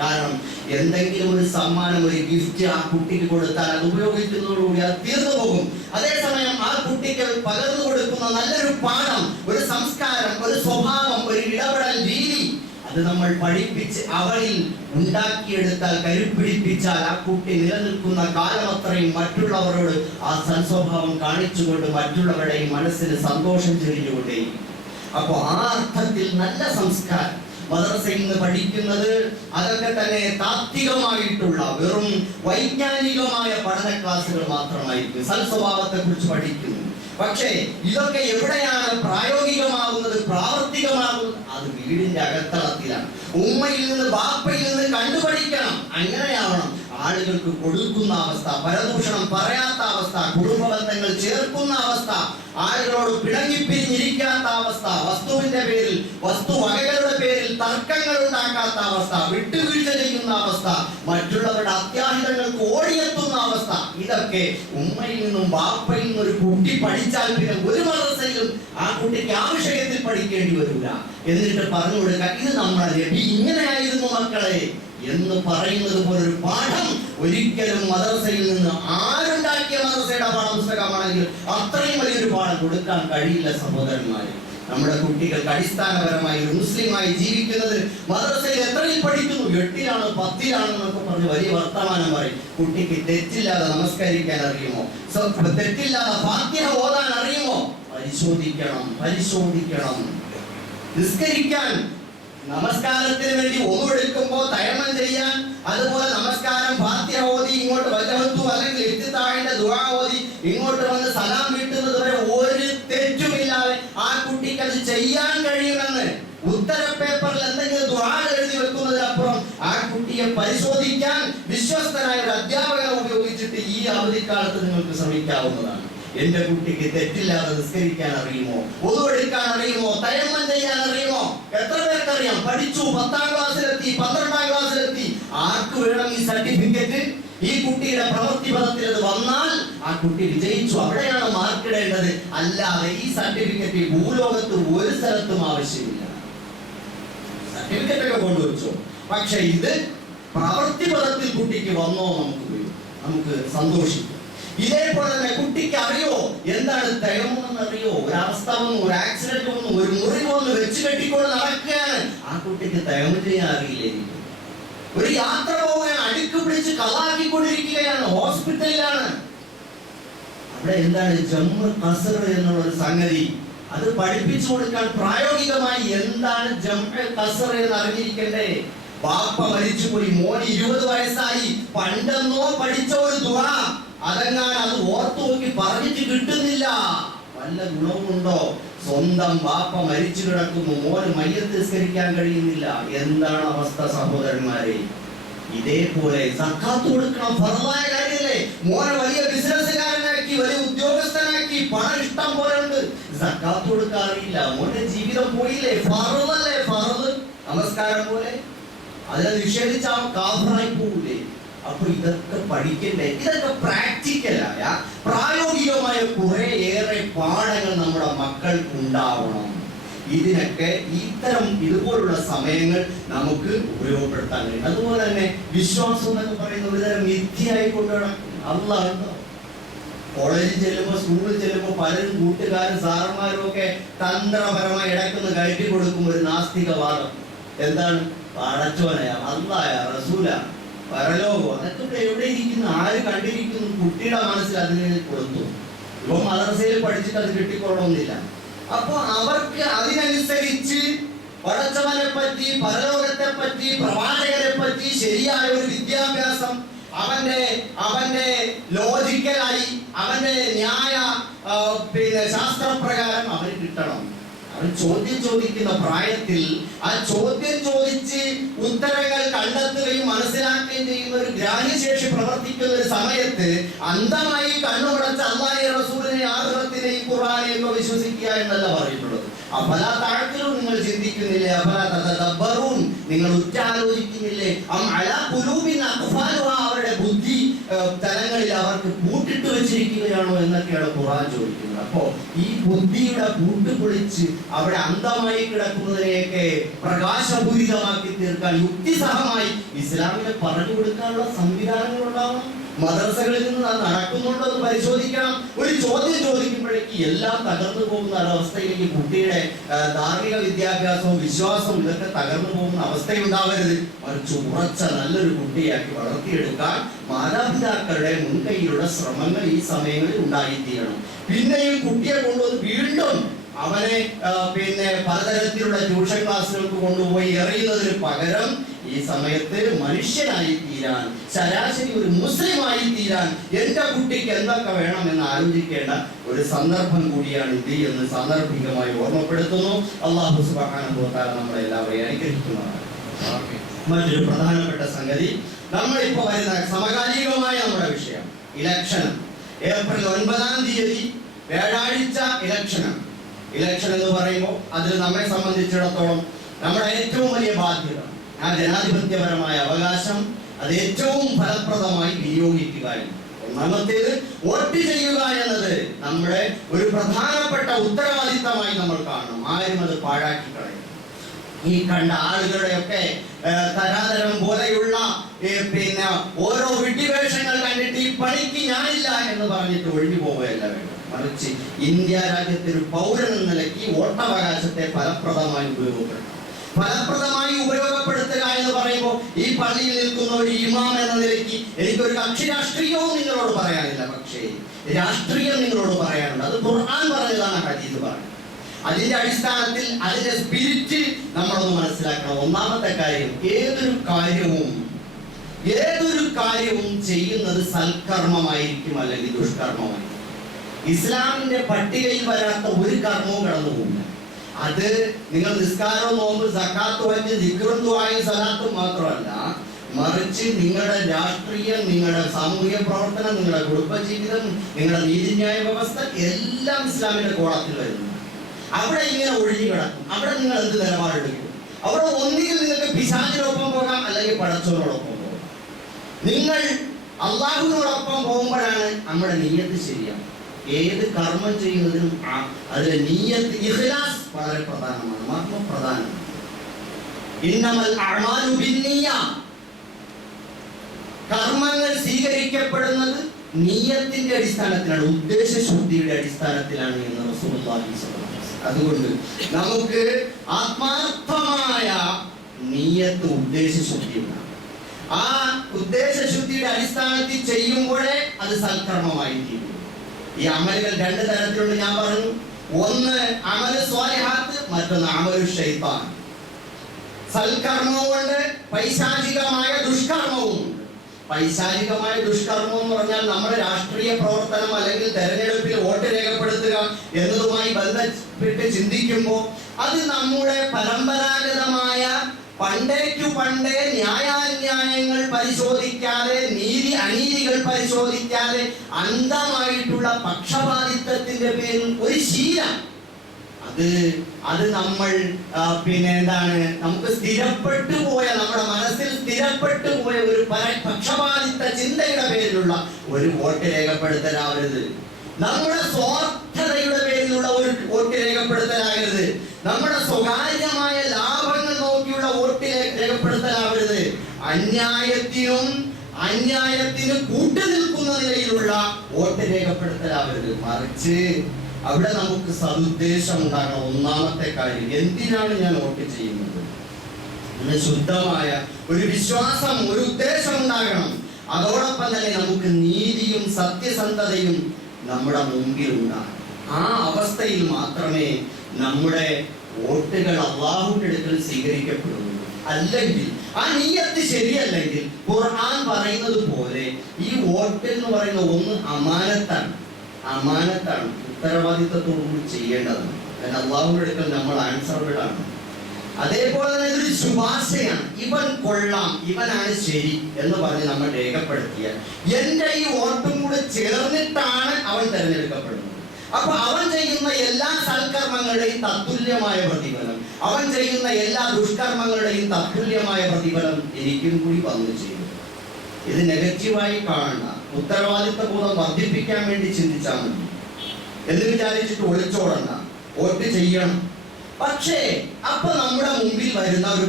കാരണം എന്തെങ്കിലും ഒരു സമ്മാനം, ഒരു ഗിഫ്റ്റ് ആ കുട്ടിക്ക് കൊടുത്താൽ അത് ഉപയോഗിക്കുന്നതോടുകൂടി അത് തീർന്നു പോകും. അതേസമയം ആ കുട്ടിക്ക് പകർന്നു കൊടുക്കുന്ന നല്ലൊരു പാഠം, ഒരു സംസ്കാരം, ഒരു സ്വഭാവം, ഒരു ഇടപെടൽ രീതി, അത് നമ്മൾ പഠിപ്പിച്ച് അവളിൽ ഉണ്ടാക്കിയെടുത്താൽ, കരുപ്പിടിപ്പിച്ചാൽ ആ കുട്ടി നിലനിൽക്കുന്ന കാലം അത്രയും മറ്റുള്ളവരോട് ആ സൽസ്വഭാവം കാണിച്ചുകൊണ്ട് മറ്റുള്ളവരുടെ മനസ്സിന് സന്തോഷം ചൊരിഞ്ഞുകൊണ്ടേയും. അപ്പൊ ആ അർത്ഥത്തിൽ നല്ല സംസ്കാരം മദ്രസയിൽ നിന്ന് പഠിക്കുന്നത് അതൊക്കെ തന്നെ താത്വികമായിട്ടുള്ള വെറും വൈജ്ഞാനികമായ പഠന ക്ലാസുകൾ മാത്രമായിരിക്കും. സൽസ്വഭാവത്തെ കുറിച്ച് പഠിക്കുന്നു. പക്ഷേ ഇതൊക്കെ എവിടെയാണ് പ്രായോഗികമാകുന്നത്, പ്രാവർത്തികമാകുന്നത്? അത് വീടിന്റെ അകത്തളത്തിലാണ്. ഉമ്മയിൽ നിന്ന് ബാപ്പയിൽ നിന്ന് കണ്ടുപഠിക്കണം. അങ്ങനെയാവണം. ആളുകൾക്ക് കൊടുക്കുന്ന അവസ്ഥ, പരദൂഷണം പറയാത്ത അവസ്ഥ, കുടുംബ ബന്ധങ്ങൾ ചേർക്കുന്ന അവസ്ഥ, ആളുകളോട് പിണങ്ങിപ്പിരിഞ്ഞിരിക്കാത്ത അവസ്ഥ, വസ്തുവിന്റെ പേരിൽ, വസ്തുവകകളുടെ പേരിൽ തർക്കങ്ങൾ ഉണ്ടാക്കാത്ത അവസ്ഥ, വിട്ടുവീഴ്ച ചെയ്യുന്ന അവസ്ഥ, മറ്റുള്ളവരുടെ അത്യാഹിതങ്ങൾക്ക് ഓടിയെത്തുന്ന അവസ്ഥ, ഇതൊക്കെ ഉമ്മയിൽ നിന്നും ബാപ്പയിൽ നിന്നും ഒരു കുട്ടി പഠിച്ചാൽ പിന്നെ ഒരു മദ്രസയിലും ആ കുട്ടിക്ക് ആ വിഷയത്തിൽ പഠിക്കേണ്ടി വരില്ല. എന്നിട്ട് പറഞ്ഞു കൊടുക്കാൻ, ഇത് നമ്മളെ നബി ഇങ്ങനെയായിരുന്നു മക്കളെ എന്ന് പറയുന്നത് പോലൊരു പാഠം ഒരിക്കലും മദ്രസയിൽ നിന്ന് ആരുണ്ടാക്കിയ മദ്രസയുടെ പാഠപുസ്തകമാണെങ്കിൽ അത്രയും വലിയൊരു പാഠം കൊടുക്കാൻ കഴിയില്ല സഹോദരന്മാരെ. നമ്മുടെ കുട്ടികൾക്ക് അടിസ്ഥാനപരമായി ഒരു മുസ്ലിമായി ജീവിക്കുന്നത് മദ്രസയിൽ എത്രയിൽ പഠിക്കുന്നു, 8-ലാണ് 10-ലാണ് എന്നൊക്കെ പറഞ്ഞ് വലിയ വർത്തമാനം പറയും. കുട്ടിക്ക് തെറ്റില്ലാതെ നമസ്കരിക്കാൻ അറിയുമോ, തെറ്റില്ലാതെ ഫാത്തിഹ ഓതാൻ അറിയുമോ? പരിശോധിക്കണം. നിസ്കരിക്കാൻ നമസ്കാരത്തിന് വേണ്ടി ഒന്നുമെടുക്കുമ്പോൾ തയമം ചെയ്യാൻ, അതുപോലെ നമസ്കാരം ഫാത്തിഹ ഓതി ഇങ്ങോട്ട് വജഹത്തു അല്ലെങ്കിൽ ഇഫ്തിതാഹിന്റെ ദുആ ഓതി ഇങ്ങോട്ട് വന്ന് സലാം വീട്ടുന്നത് വരെ ഒരു തെറ്റുമില്ലാതെ ആ കുട്ടിക്ക് അത് ചെയ്യാൻ കഴിയുമെന്ന് ഉത്തര പേപ്പറിൽ എന്തെങ്കിലും ദുആ എഴുതി വെക്കുന്നതിനപ്പുറം ആ കുട്ടിയെ പരിശോധിക്കാൻ വിശ്വസ്തനായ ഒരു അധ്യാപകനെ ഉപയോഗിച്ചിട്ട് ഈ അവധിക്കാലത്ത് നിങ്ങൾക്ക് ശ്രമിക്കാവുന്നതാണ്. എന്റെ കുട്ടിക്ക് തെറ്റില്ലാതെ നിസ്കരിക്കാൻ അറിയുമോ, ഒതുവെടുക്കാൻ അറിയുമോ, തയമ്മം ചെയ്യാൻ അറിയുമോ? എത്ര പേർക്കറിയാം? പഠിച്ചു, 10ാം ക്ലാസ്സിലെത്തി, 12ാം ക്ലാസ്സിലെത്തി. ആർക്ക് വേണം ഈ സർട്ടിഫിക്കറ്റ്? ഈ കുട്ടിയുടെ പ്രവൃത്തി പദത്തിൽ അത് വന്നാൽ ആ കുട്ടി വിജയിച്ചു, അവിടെയാണ് മാർക്കിടേണ്ടത്. അല്ലാതെ ഈ സർട്ടിഫിക്കറ്റ് ഭൂലോകത്ത് ഒരു സ്ഥലത്തും ആവശ്യമില്ല. സർട്ടിഫിക്കറ്റ് ഒക്കെ കൊണ്ടുവച്ചു, പക്ഷെ ഇത് പ്രവൃത്തി പദത്തിൽ കുട്ടിക്ക് വന്നോ നമുക്ക് സന്തോഷിക്കും. ഇതേപോലെ തന്നെ കുട്ടിക്ക് അറിയോ എന്താണ് തയമ്മം അറിയോ? ഒരവസ്ഥ വന്നു, ഒരു ആക്സിഡന്റ് വന്നു, ഒരു മുറിവ് വന്നു, വെച്ച് കെട്ടിക്കൊണ്ട് നടക്കുകയാണ്, ആ കുട്ടിക്ക് തയമ്മം ചെയ്യാൻ അറിയില്ലേ? ഒരു യാത്ര പോകാൻ അടുക്ക് പിടിച്ച് കളാക്കിക്കൊണ്ടിരിക്കുകയാണ്, ഹോസ്പിറ്റലിലാണ്. അവിടെ എന്താണ് ജംഉ ഖസ്ർ എന്നുള്ള ഒരു സംഗതി, അത് പഠിപ്പിച്ചു കൊടുക്കാൻ പ്രായോഗികമായി എന്താണ് ജംഉ ഖസ്ർ എന്ന് അറിഞ്ഞിരിക്കണ്ടേ? ബാപ്പ മരിച്ചുപോയി, മോന് 20 വയസ്സായി, പണ്ടെന്നോ പഠിച്ച ഒരു ദുആ അതെങ്ങാൻ അത് ഓർത്തു നോക്കി പറഞ്ഞിട്ട് കിട്ടുന്നില്ല, വല്ല ഗുണവുമുണ്ടോ? സ്വന്തം ബാപ്പ മരിച്ചു കിടക്കുന്നു, മോന് മയ്യത്ത് നിസ്കരിക്കാൻ കഴിയുന്നില്ല. എന്താണ് അവസ്ഥ സഹോദരന്മാരെ? ഇതേപോലെ സക്കാത്ത് കൊടുക്കണം, ഫർളായ കാര്യമല്ലേ? മോനെ വലിയ ബിസിനസ്സുകാരനാക്കി, വലിയ ഉദ്യോഗസ്ഥനാക്കി, പണം ഇഷ്ടം പോലെ ഉണ്ട്, സക്കാത്ത് കൊടുക്കാൻ അറിയില്ല, മോന്റെ ജീവിതം പോയില്ലേ? ഫർളല്ലേ? ഫർള് നമസ്കാരം പോലെ അതിനെ നിഷേധിച്ചാൽ കാഫറായി പോകൂലേ? അപ്പൊ ഇതൊക്കെ പഠിക്കണ്ടേ? ഇതൊക്കെ പ്രാക്ടിക്കലായ പ്രായോഗികമായ കുറേയേറെ പാഠങ്ങൾ നമ്മുടെ മക്കൾക്ക് ഉണ്ടാവണം. ഇതിനൊക്കെ ഇതുപോലുള്ള സമയങ്ങൾ നമുക്ക് ഉപയോഗപ്പെടുത്താൻ കഴിയും. അതുപോലെ തന്നെ വിശ്വാസം എന്നൊക്കെ പറയുന്ന ഒരുതരം മിഥ്യയായി കൊണ്ടുവരണം. അല്ലാഹ് കോളേജിൽ ചെല്ലുമ്പോൾ, സ്കൂളിൽ ചെല്ലുമ്പോൾ പലരും കൂട്ടുകാരും സാറന്മാരും ഒക്കെ തന്ത്രപരമായി ഇടയ്ക്കൊന്ന് കയറ്റി കൊടുക്കും ഒരു നാസ്തികവാദം. എന്താണ്? പടച്ചോനയാ, അല്ലാഹയാ, റസൂലാ, പരലോകോ, അതൊക്കെ എവിടെ ഇരിക്കുന്നു, ആര് കണ്ടിരിക്കുന്നു? കുട്ടിയുടെ മനസ്സിൽ അതിന് കൊടുത്തു. ഇപ്പൊ മദ്രസയിൽ പഠിച്ചിട്ട് അത് കിട്ടിക്കൊള്ളണമെന്നില്ല. അപ്പൊ അവർക്ക് അതിനനുസരിച്ച് പടച്ചവനെ പറ്റി, പരലോകത്തെ പറ്റി, പ്രവാചകരെ പറ്റി ശരിയായ ഒരു വിദ്യാഭ്യാസം അവന്റെ ലോജിക്കലായി, അവന്റെ ന്യായ ശാസ്ത്രപ്രകാരം അവന് കിട്ടണം. അവൻ ചോദ്യം ചോദിക്കുന്ന പ്രായത്തിൽ ആ ചോദ്യം ചോദിച്ച് ഉത്തരങ്ങൾ കണ്ടെത്തുകയും മനസ്സിലാക്കുകയും ചെയ്യുന്ന ഒരു ഗ്രാഹ്യശേഷി പ്രവർത്തിക്കുന്ന ഒരു സമയത്ത് അന്ധമായി കണ്ണുമടച്ച് അല്ലാഹുവിനെ, റസൂലിനെ, ആഖിറത്തിനെയും ഖുർആനെയും ഒക്കെ വിശ്വസിക്കുക എന്നല്ല പറഞ്ഞിട്ടുള്ളത്. അഫലാ തഅഖിലൂൻ, നിങ്ങൾ ചിന്തിക്കുന്നില്ലേ? അഫലാ തദബ്ബറൂൻ, നിങ്ങൾ ഉറ്റാലോചിക്കുന്നില്ലേ? അം അലാ ഖുലൂബിൻ അഖ്ഫാലുഹാ, അവരുടെ ബുദ്ധി തലങ്ങളിൽ അവർക്ക് പൂട്ടിട്ട് വെച്ചിരിക്കുകയാണോ എന്നൊക്കെയാണ് ഖുർആൻ ചോദിക്കുന്നത്. അപ്പോ ഈ ബുദ്ധിയുടെ പൂട്ട് പൊളിച്ച് അവിടെ അന്ധമായി കിടക്കുന്നതിനെയൊക്കെ പ്രകാശപൂരിതമാക്കി തീർക്കാൻ യുക്തിസഹമായി ഇസ്ലാമിനെ പറഞ്ഞു കൊടുക്കാനുള്ള സംവിധാനങ്ങൾ ഉണ്ടാവണം. മദ്രസകളിൽ നിന്ന് അത് നടക്കുന്നുണ്ടോ എന്ന് പരിശോധിക്കണം. ഒരു ചോദ്യം ചോദിക്കുമ്പോഴേക്ക് എല്ലാം തകർന്നു പോകുന്ന ഒരവസ്ഥയിലേക്ക് കുട്ടിയുടെ ധാർമ്മിക വിദ്യാഭ്യാസവും വിശ്വാസവും ഇതൊക്കെ തകർന്നു പോകുന്ന അവസ്ഥയുണ്ടാവരുത്. മറിച്ച് ഉറച്ച നല്ലൊരു കുട്ടിയാക്കി വളർത്തിയെടുക്കാൻ മാതാപിതാക്കളുടെ മുൻകൈയിലുള്ള ശ്രമങ്ങൾ ഈ സമയങ്ങളിൽ ഉണ്ടായിത്തീരണം. പിന്നെയും കുട്ടിയെ കൊണ്ടുവന്ന് വീണ്ടും അവനെ പലതരത്തിലുള്ള ട്യൂഷൻ ക്ലാസ്സുകൾക്ക് കൊണ്ടുപോയി എറിയുന്നതിന് പകരം ഈ സമയത്ത് മനുഷ്യനായി തീരാൻ, ശരാശരി ഒരു മുസ്ലിമായി തീരാൻ എന്റെ കുട്ടിക്ക് എന്തൊക്കെ വേണം എന്ന് ആലോചിക്കേണ്ട ഒരു സന്ദർഭം കൂടിയാണ് ഇത് എന്ന് സാന്ദർഭികമായി ഓർമ്മപ്പെടുത്തുന്നു. അല്ലാഹു സുബ്ഹാനഹു വ തആല നമ്മളെ എല്ലാവരെയും അനുഗ്രഹിക്കുന്നതാണ്. മറ്റൊരു പ്രധാനപ്പെട്ട സംഗതി, നമ്മളിപ്പോ വരുന്ന സമകാലികമായ നമ്മുടെ വിഷയം ഇലക്ഷൻ. ഏപ്രിൽ 9-ാം തീയതി വ്യാഴാഴ്ച ഇലക്ഷനാണ്. ഇലക്ഷൻ എന്ന് പറയുമ്പോൾ അതിൽ നമ്മെ സംബന്ധിച്ചിടത്തോളം നമ്മുടെ ഏറ്റവും വലിയ ബാധ്യത ആ ജനാധിപത്യപരമായ അവകാശം അത് ഏറ്റവും ഫലപ്രദമായി വിനിയോഗിക്കുക. ഒന്നാമത്തേത് വോട്ട് ചെയ്യുക എന്നത് നമ്മുടെ ഒരു പ്രധാനപ്പെട്ട ഉത്തരവാദിത്തമായി നമ്മൾ കാണണം. ആരും അത് പാഴാക്കി കളയും. ഈ കണ്ട ആളുകളുടെയൊക്കെ തരാതരം പോലെയുള്ള ഓരോ വിഡ്ഢിവേഷങ്ങൾ കണ്ടിട്ട് ഈ പണിക്ക് ഞാനില്ല എന്ന് പറഞ്ഞിട്ട് ഒഴിഞ്ഞു പോവുകയല്ല വേണ്ടത്. മറിച്ച് ഇന്ത്യ രാജ്യത്തെ ഒരു പൗരൻ എന്ന നിലയ്ക്ക് വോട്ടവകാശത്തെ ഫലപ്രദമായി ഉപയോഗപ്പെടുത്തുക എന്ന് പറയുമ്പോൾ ഈ പള്ളിയിൽ നിൽക്കുന്ന ഒരു ഇമാം എന്ന നിലയ്ക്ക് എനിക്കൊരു കക്ഷി രാഷ്ട്രീയവും നിങ്ങളോട് പറയാനില്ല, പക്ഷേ രാഷ്ട്രീയം നിങ്ങളോട് പറയാനുണ്ട്. അത് ഖുർആൻ പറഞ്ഞതാണ്, ഹദീസ് പറഞ്ഞു. അതിന്റെ അടിസ്ഥാനത്തിൽ അതിന്റെ സ്പിരിറ്റ് നമ്മളൊന്ന് മനസ്സിലാക്കണം. ഒന്നാമത്തെ കാര്യം, ഏതൊരു കാര്യവും ചെയ്യുന്നത് സൽക്കർമ്മമായിരിക്കും അല്ലെങ്കിൽ ദുഷ്കർമ്മമായിരിക്കും. ഇസ്ലാമിന്റെ പട്ടികയിൽ വരാത്ത ഒരു കർമ്മവും കടന്നു പോകില്ല. അത് നിങ്ങൾ നിസ്കാരവും നോമ്പ് സക്കാത്തും ഹജ്ജ് ദിക്റും ദുആയും സലാത്തും മാത്രമല്ല, മറിച്ച് നിങ്ങളുടെ രാഷ്ട്രീയം, നിങ്ങളുടെ സാമൂഹിക പ്രവർത്തനം, നിങ്ങളുടെ കുടുംബജീവിതം, നിങ്ങളുടെ നീതിന്യായ വ്യവസ്ഥ എല്ലാം ഇസ്ലാമിന്റെ കോളത്തിൽ വരുന്നു. അവിടെ ഇങ്ങനെ ഒഴിഞ്ഞു കിടക്കും. അവിടെ നിങ്ങൾ എന്ത് നിലപാടെടുക്കും? അവിടെ ഒന്നുകിൽ നിങ്ങൾക്ക് പിശാചിനൊപ്പം പോകാം, അല്ലെങ്കിൽ പടച്ചവനോടൊപ്പം പോകാം. നിങ്ങൾ അള്ളാഹുവിനോടൊപ്പം പോകുമ്പോഴാണ് നമ്മുടെ നിയ്യത്ത് ശരിയാണ്. ഏത് കർമ്മം ചെയ്യുന്നതിനും അതിലെ നിയ്യത്ത്, ഇഖ്ലാസ് വളരെ പ്രധാനമാണ്, മർമ്മപ്രധാനമാണ്. ഇന്നമൽ അഅ്മാലു ബിന്നിയ്യ, കർമ്മങ്ങൾ സ്വീകരിക്കപ്പെടുന്നത് നിയ്യത്തിന്റെ അടിസ്ഥാനത്തിലാണ്, ഉദ്ദേശശുദ്ധിയുടെ അടിസ്ഥാനത്തിലാണ് എന്ന് റസൂലുള്ളാഹി സ്വല്ലല്ലാഹു അലൈഹി വസല്ലം. അതുകൊണ്ട് നമുക്ക് ആത്മാർത്ഥമായ നിയ്യത്ത്, ഉദ്ദേശശുദ്ധി ഉണ്ടാകും. ആ ഉദ്ദേശശുദ്ധിയുടെ അടിസ്ഥാനത്തിൽ ചെയ്യുമ്പോഴേ അത് സൽക്കർമ്മമായി തീരും. ഈ അമലുകൾ രണ്ട് തരത്തിലുണ്ട് ഞാൻ പറഞ്ഞു. ഒന്ന് അമലു സ്വാലിഹാത്ത്, മറ്റൊന്ന് അമലു ശൈത്താൻ. സൽക്കർമ്മവുമുണ്ട്, പൈശാചികമായ ദുഷ്കർമ്മവുമുണ്ട്. പൈശാചികമായ ദുഷ്കർമ്മം എന്ന് പറഞ്ഞാൽ നമ്മുടെ രാഷ്ട്രീയ പ്രവർത്തനം അല്ലെങ്കിൽ തെരഞ്ഞെടുപ്പിൽ വോട്ട് രേഖപ്പെടുത്തുക എന്നതുമായി ബന്ധപ്പെട്ട് ചിന്തിക്കുമ്പോൾ അത് നമ്മുടെ പരമ്പരാഗതമായ പണ്ടേക്കു പണ്ടേ ന്യായാന്യായങ്ങൾ പരിശോധിക്കാതെ, നീതി അനീതികൾ പരിശോധിക്കാതെ അന്ധമായിട്ടുള്ള പക്ഷപാതിത്വത്തിന്റെ പേരിൽ ഒരു ശീലം, അത് നമ്മൾ നമുക്ക് സ്ഥിരപ്പെട്ടു പോയ, നമ്മുടെ മനസ്സിൽ സ്ഥിരപ്പെട്ടു പോയ ഒരു പക്ഷപാതിത്വ ചിന്തയുടെ പേരിലുള്ള ഒരു വോട്ട് രേഖപ്പെടുത്തലാവരുത്. നമ്മുടെ സ്വാർത്ഥതയുടെ പേരിലുള്ള ഒരു വോട്ട് രേഖപ്പെടുത്തലാകരുത്. നമ്മുടെ സ്വകാര്യമായ ലാഭങ്ങൾ നോക്കിയുള്ള വോട്ട് രേഖപ്പെടുത്തലാവരുത്. അന്യായത്തിന് കൂട്ടുനിൽക്കുന്ന നിലയിലുള്ള വോട്ട് രേഖപ്പെടുത്തലാവരുത്. മറിച്ച് അവിടെ നമുക്ക് സദുദ്ദേശം ഉണ്ടാകണം. ഒന്നാമത്തെ കാര്യം, എന്തിനാണ് ഞാൻ വോട്ട് ചെയ്യുന്നത്? ശുദ്ധമായ ഒരു വിശ്വാസം, ഒരു ഉദ്ദേശം ഉണ്ടാകണം. അതോടൊപ്പം തന്നെ നമുക്ക് നീതിയും സത്യസന്ധതയും നമ്മുടെ മുമ്പിൽ ഉണ്ടാകും. ആ അവസ്ഥയിൽ മാത്രമേ നമ്മുടെ വോട്ടുകൾ അല്ലാഹുവിന്റെ അടുക്കൽ സ്വീകരിക്കപ്പെടുള്ളൂ. അല്ലെങ്കിൽ ആ നിയ്യത്ത് ശരിയല്ലെങ്കിൽ ഖുർആൻ പറയുന്നത് പോലെ ഈ വോട്ട് എന്ന് പറയുന്ന ഒന്ന് അമാനത്താണ്. ഉത്തരവാദിത്തത്തോടുകൂടി ചെയ്യേണ്ടതാണ്. കാരണം അല്ലാഹുവിന്റെ അടുക്കൽ നമ്മൾ ആൻസറബിൾ ആണ്. അതേപോലെ തന്നെ ഇതൊരു ശുപാർശയാണ്. ഇവൻ കൊള്ളാം, ഇവനാണ് ശരി എന്ന് പറഞ്ഞ് നമ്മൾ രേഖപ്പെടുത്തിയ എന്റെ ഈ വോട്ടും കൂടെ ചേർന്നിട്ടാണ് അവൻ തെരഞ്ഞെടുക്കപ്പെടുന്നത്. അപ്പൊ അവൻ ചെയ്യുന്ന എല്ലാ സൽക്കർമ്മങ്ങളുടെയും തത്തുല്യമായ പ്രതിഫലം, അവൻ ചെയ്യുന്ന എല്ലാ ദുഷ്കർമ്മങ്ങളുടെയും തത്തുല്യമായ പ്രതിഫലം എനിക്കും കൂടി വന്നു ചെയ്യും. ഇത് നെഗറ്റീവായി കാണണ്ട. ഉത്തരവാദിത്വബോധം വർദ്ധിപ്പിക്കാൻ വേണ്ടി ചിന്തിച്ചാൽ മതി എന്ന് വിചാരിച്ചിട്ട് ഒളിച്ചോടണ്ട. വോട്ട് ചെയ്യണം. പക്ഷേ അപ്പൊ നമ്മുടെ മുമ്പിൽ വരുന്ന ഒരു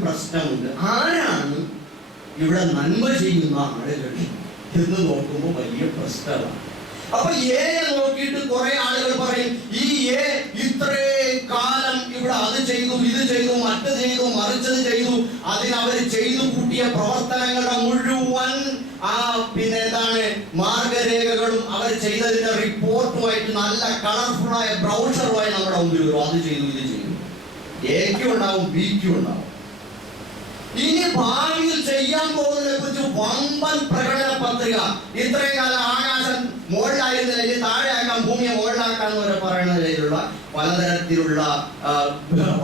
പ്രശ്നമുണ്ട്. ആരാണ് ഇവിടെ നന്മ ചെയ്യുന്ന ആളുകൾ എന്ന് നോക്കുമ്പോൾ വലിയ പ്രശ്നമാണ്. അപ്പൊ എയെ നോക്കിയിട്ട് കുറെ ആളുകൾ പറയും, ഈ എ ഇത്രയും കാലം ഇവിടെ അത് ചെയ്തു, ഇത് ചെയ്തു, മറ്റത് ചെയ്തു, മറിച്ചത് ചെയ്തു, അതിനവര് ചെയ്തു കൂട്ടിയ പ്രവർത്തനങ്ങളുടെ മുഴുവൻ മാർഗരേഖകളും അവർ ചെയ്തതിന്റെ റിപ്പോർട്ടുമായിട്ട് നല്ല കളർഫുള്ളായ ബ്രൗഷറുമായി നമ്മുടെ മുമ്പിൽ വരും. അത് ചെയ്തു, ഇത് ചെയ്തു. എക്കും ഉണ്ടാവും, ബിക്കും ഉണ്ടാവും. ഇനി ഭാവിയിൽ ചെയ്യാൻ പോകുന്നതിനെ കുറിച്ച് വമ്പൻ പ്രകടന പത്രിക. ഇത്രയും കാലം ആകാശം മുകളിലായിരുന്നില്ല, ഇനി താഴെയാക്കാം, ഭൂമിയെ മുകളിലാക്കാന്ന് വരെ പറയുന്ന നിലയിലുള്ള പലതരത്തിലുള്ള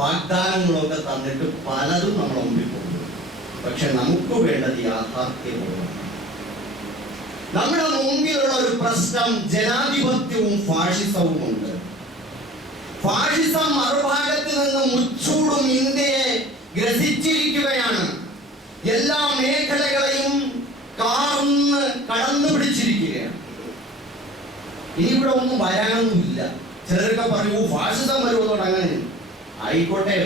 വാഗ്ദാനങ്ങളൊക്കെ തന്നിട്ട് പലതും നമ്മുടെ മുമ്പിൽ പോകുന്നു. പക്ഷെ നമുക്ക് വേണ്ടത് യാഥാർത്ഥ്യമാണ്. നമ്മുടെ മുമ്പിലുള്ള ഒരു പ്രശ്നം ജനാധിപത്യവും ഫാഷിസവും ഉണ്ട്. ഫാഷിസം മറുഭാഗത്ത് നിന്ന് മുച്ചൂടും ഇന്ത്യയെ ഗ്രസിച്ചിരിക്കുകയാണ്. എല്ലാ മേഖലകളെയും കടന്നു പിടിച്ചിരിക്കുകയാണ്. ഇനി ഇവിടെ ഒന്നും വരാനൊന്നുമില്ല. ചിലരൊക്കെ പറയൂ ഫാഷിസം വരുമെന്നോട്. അങ്ങനെ ആയിക്കോട്ടെ,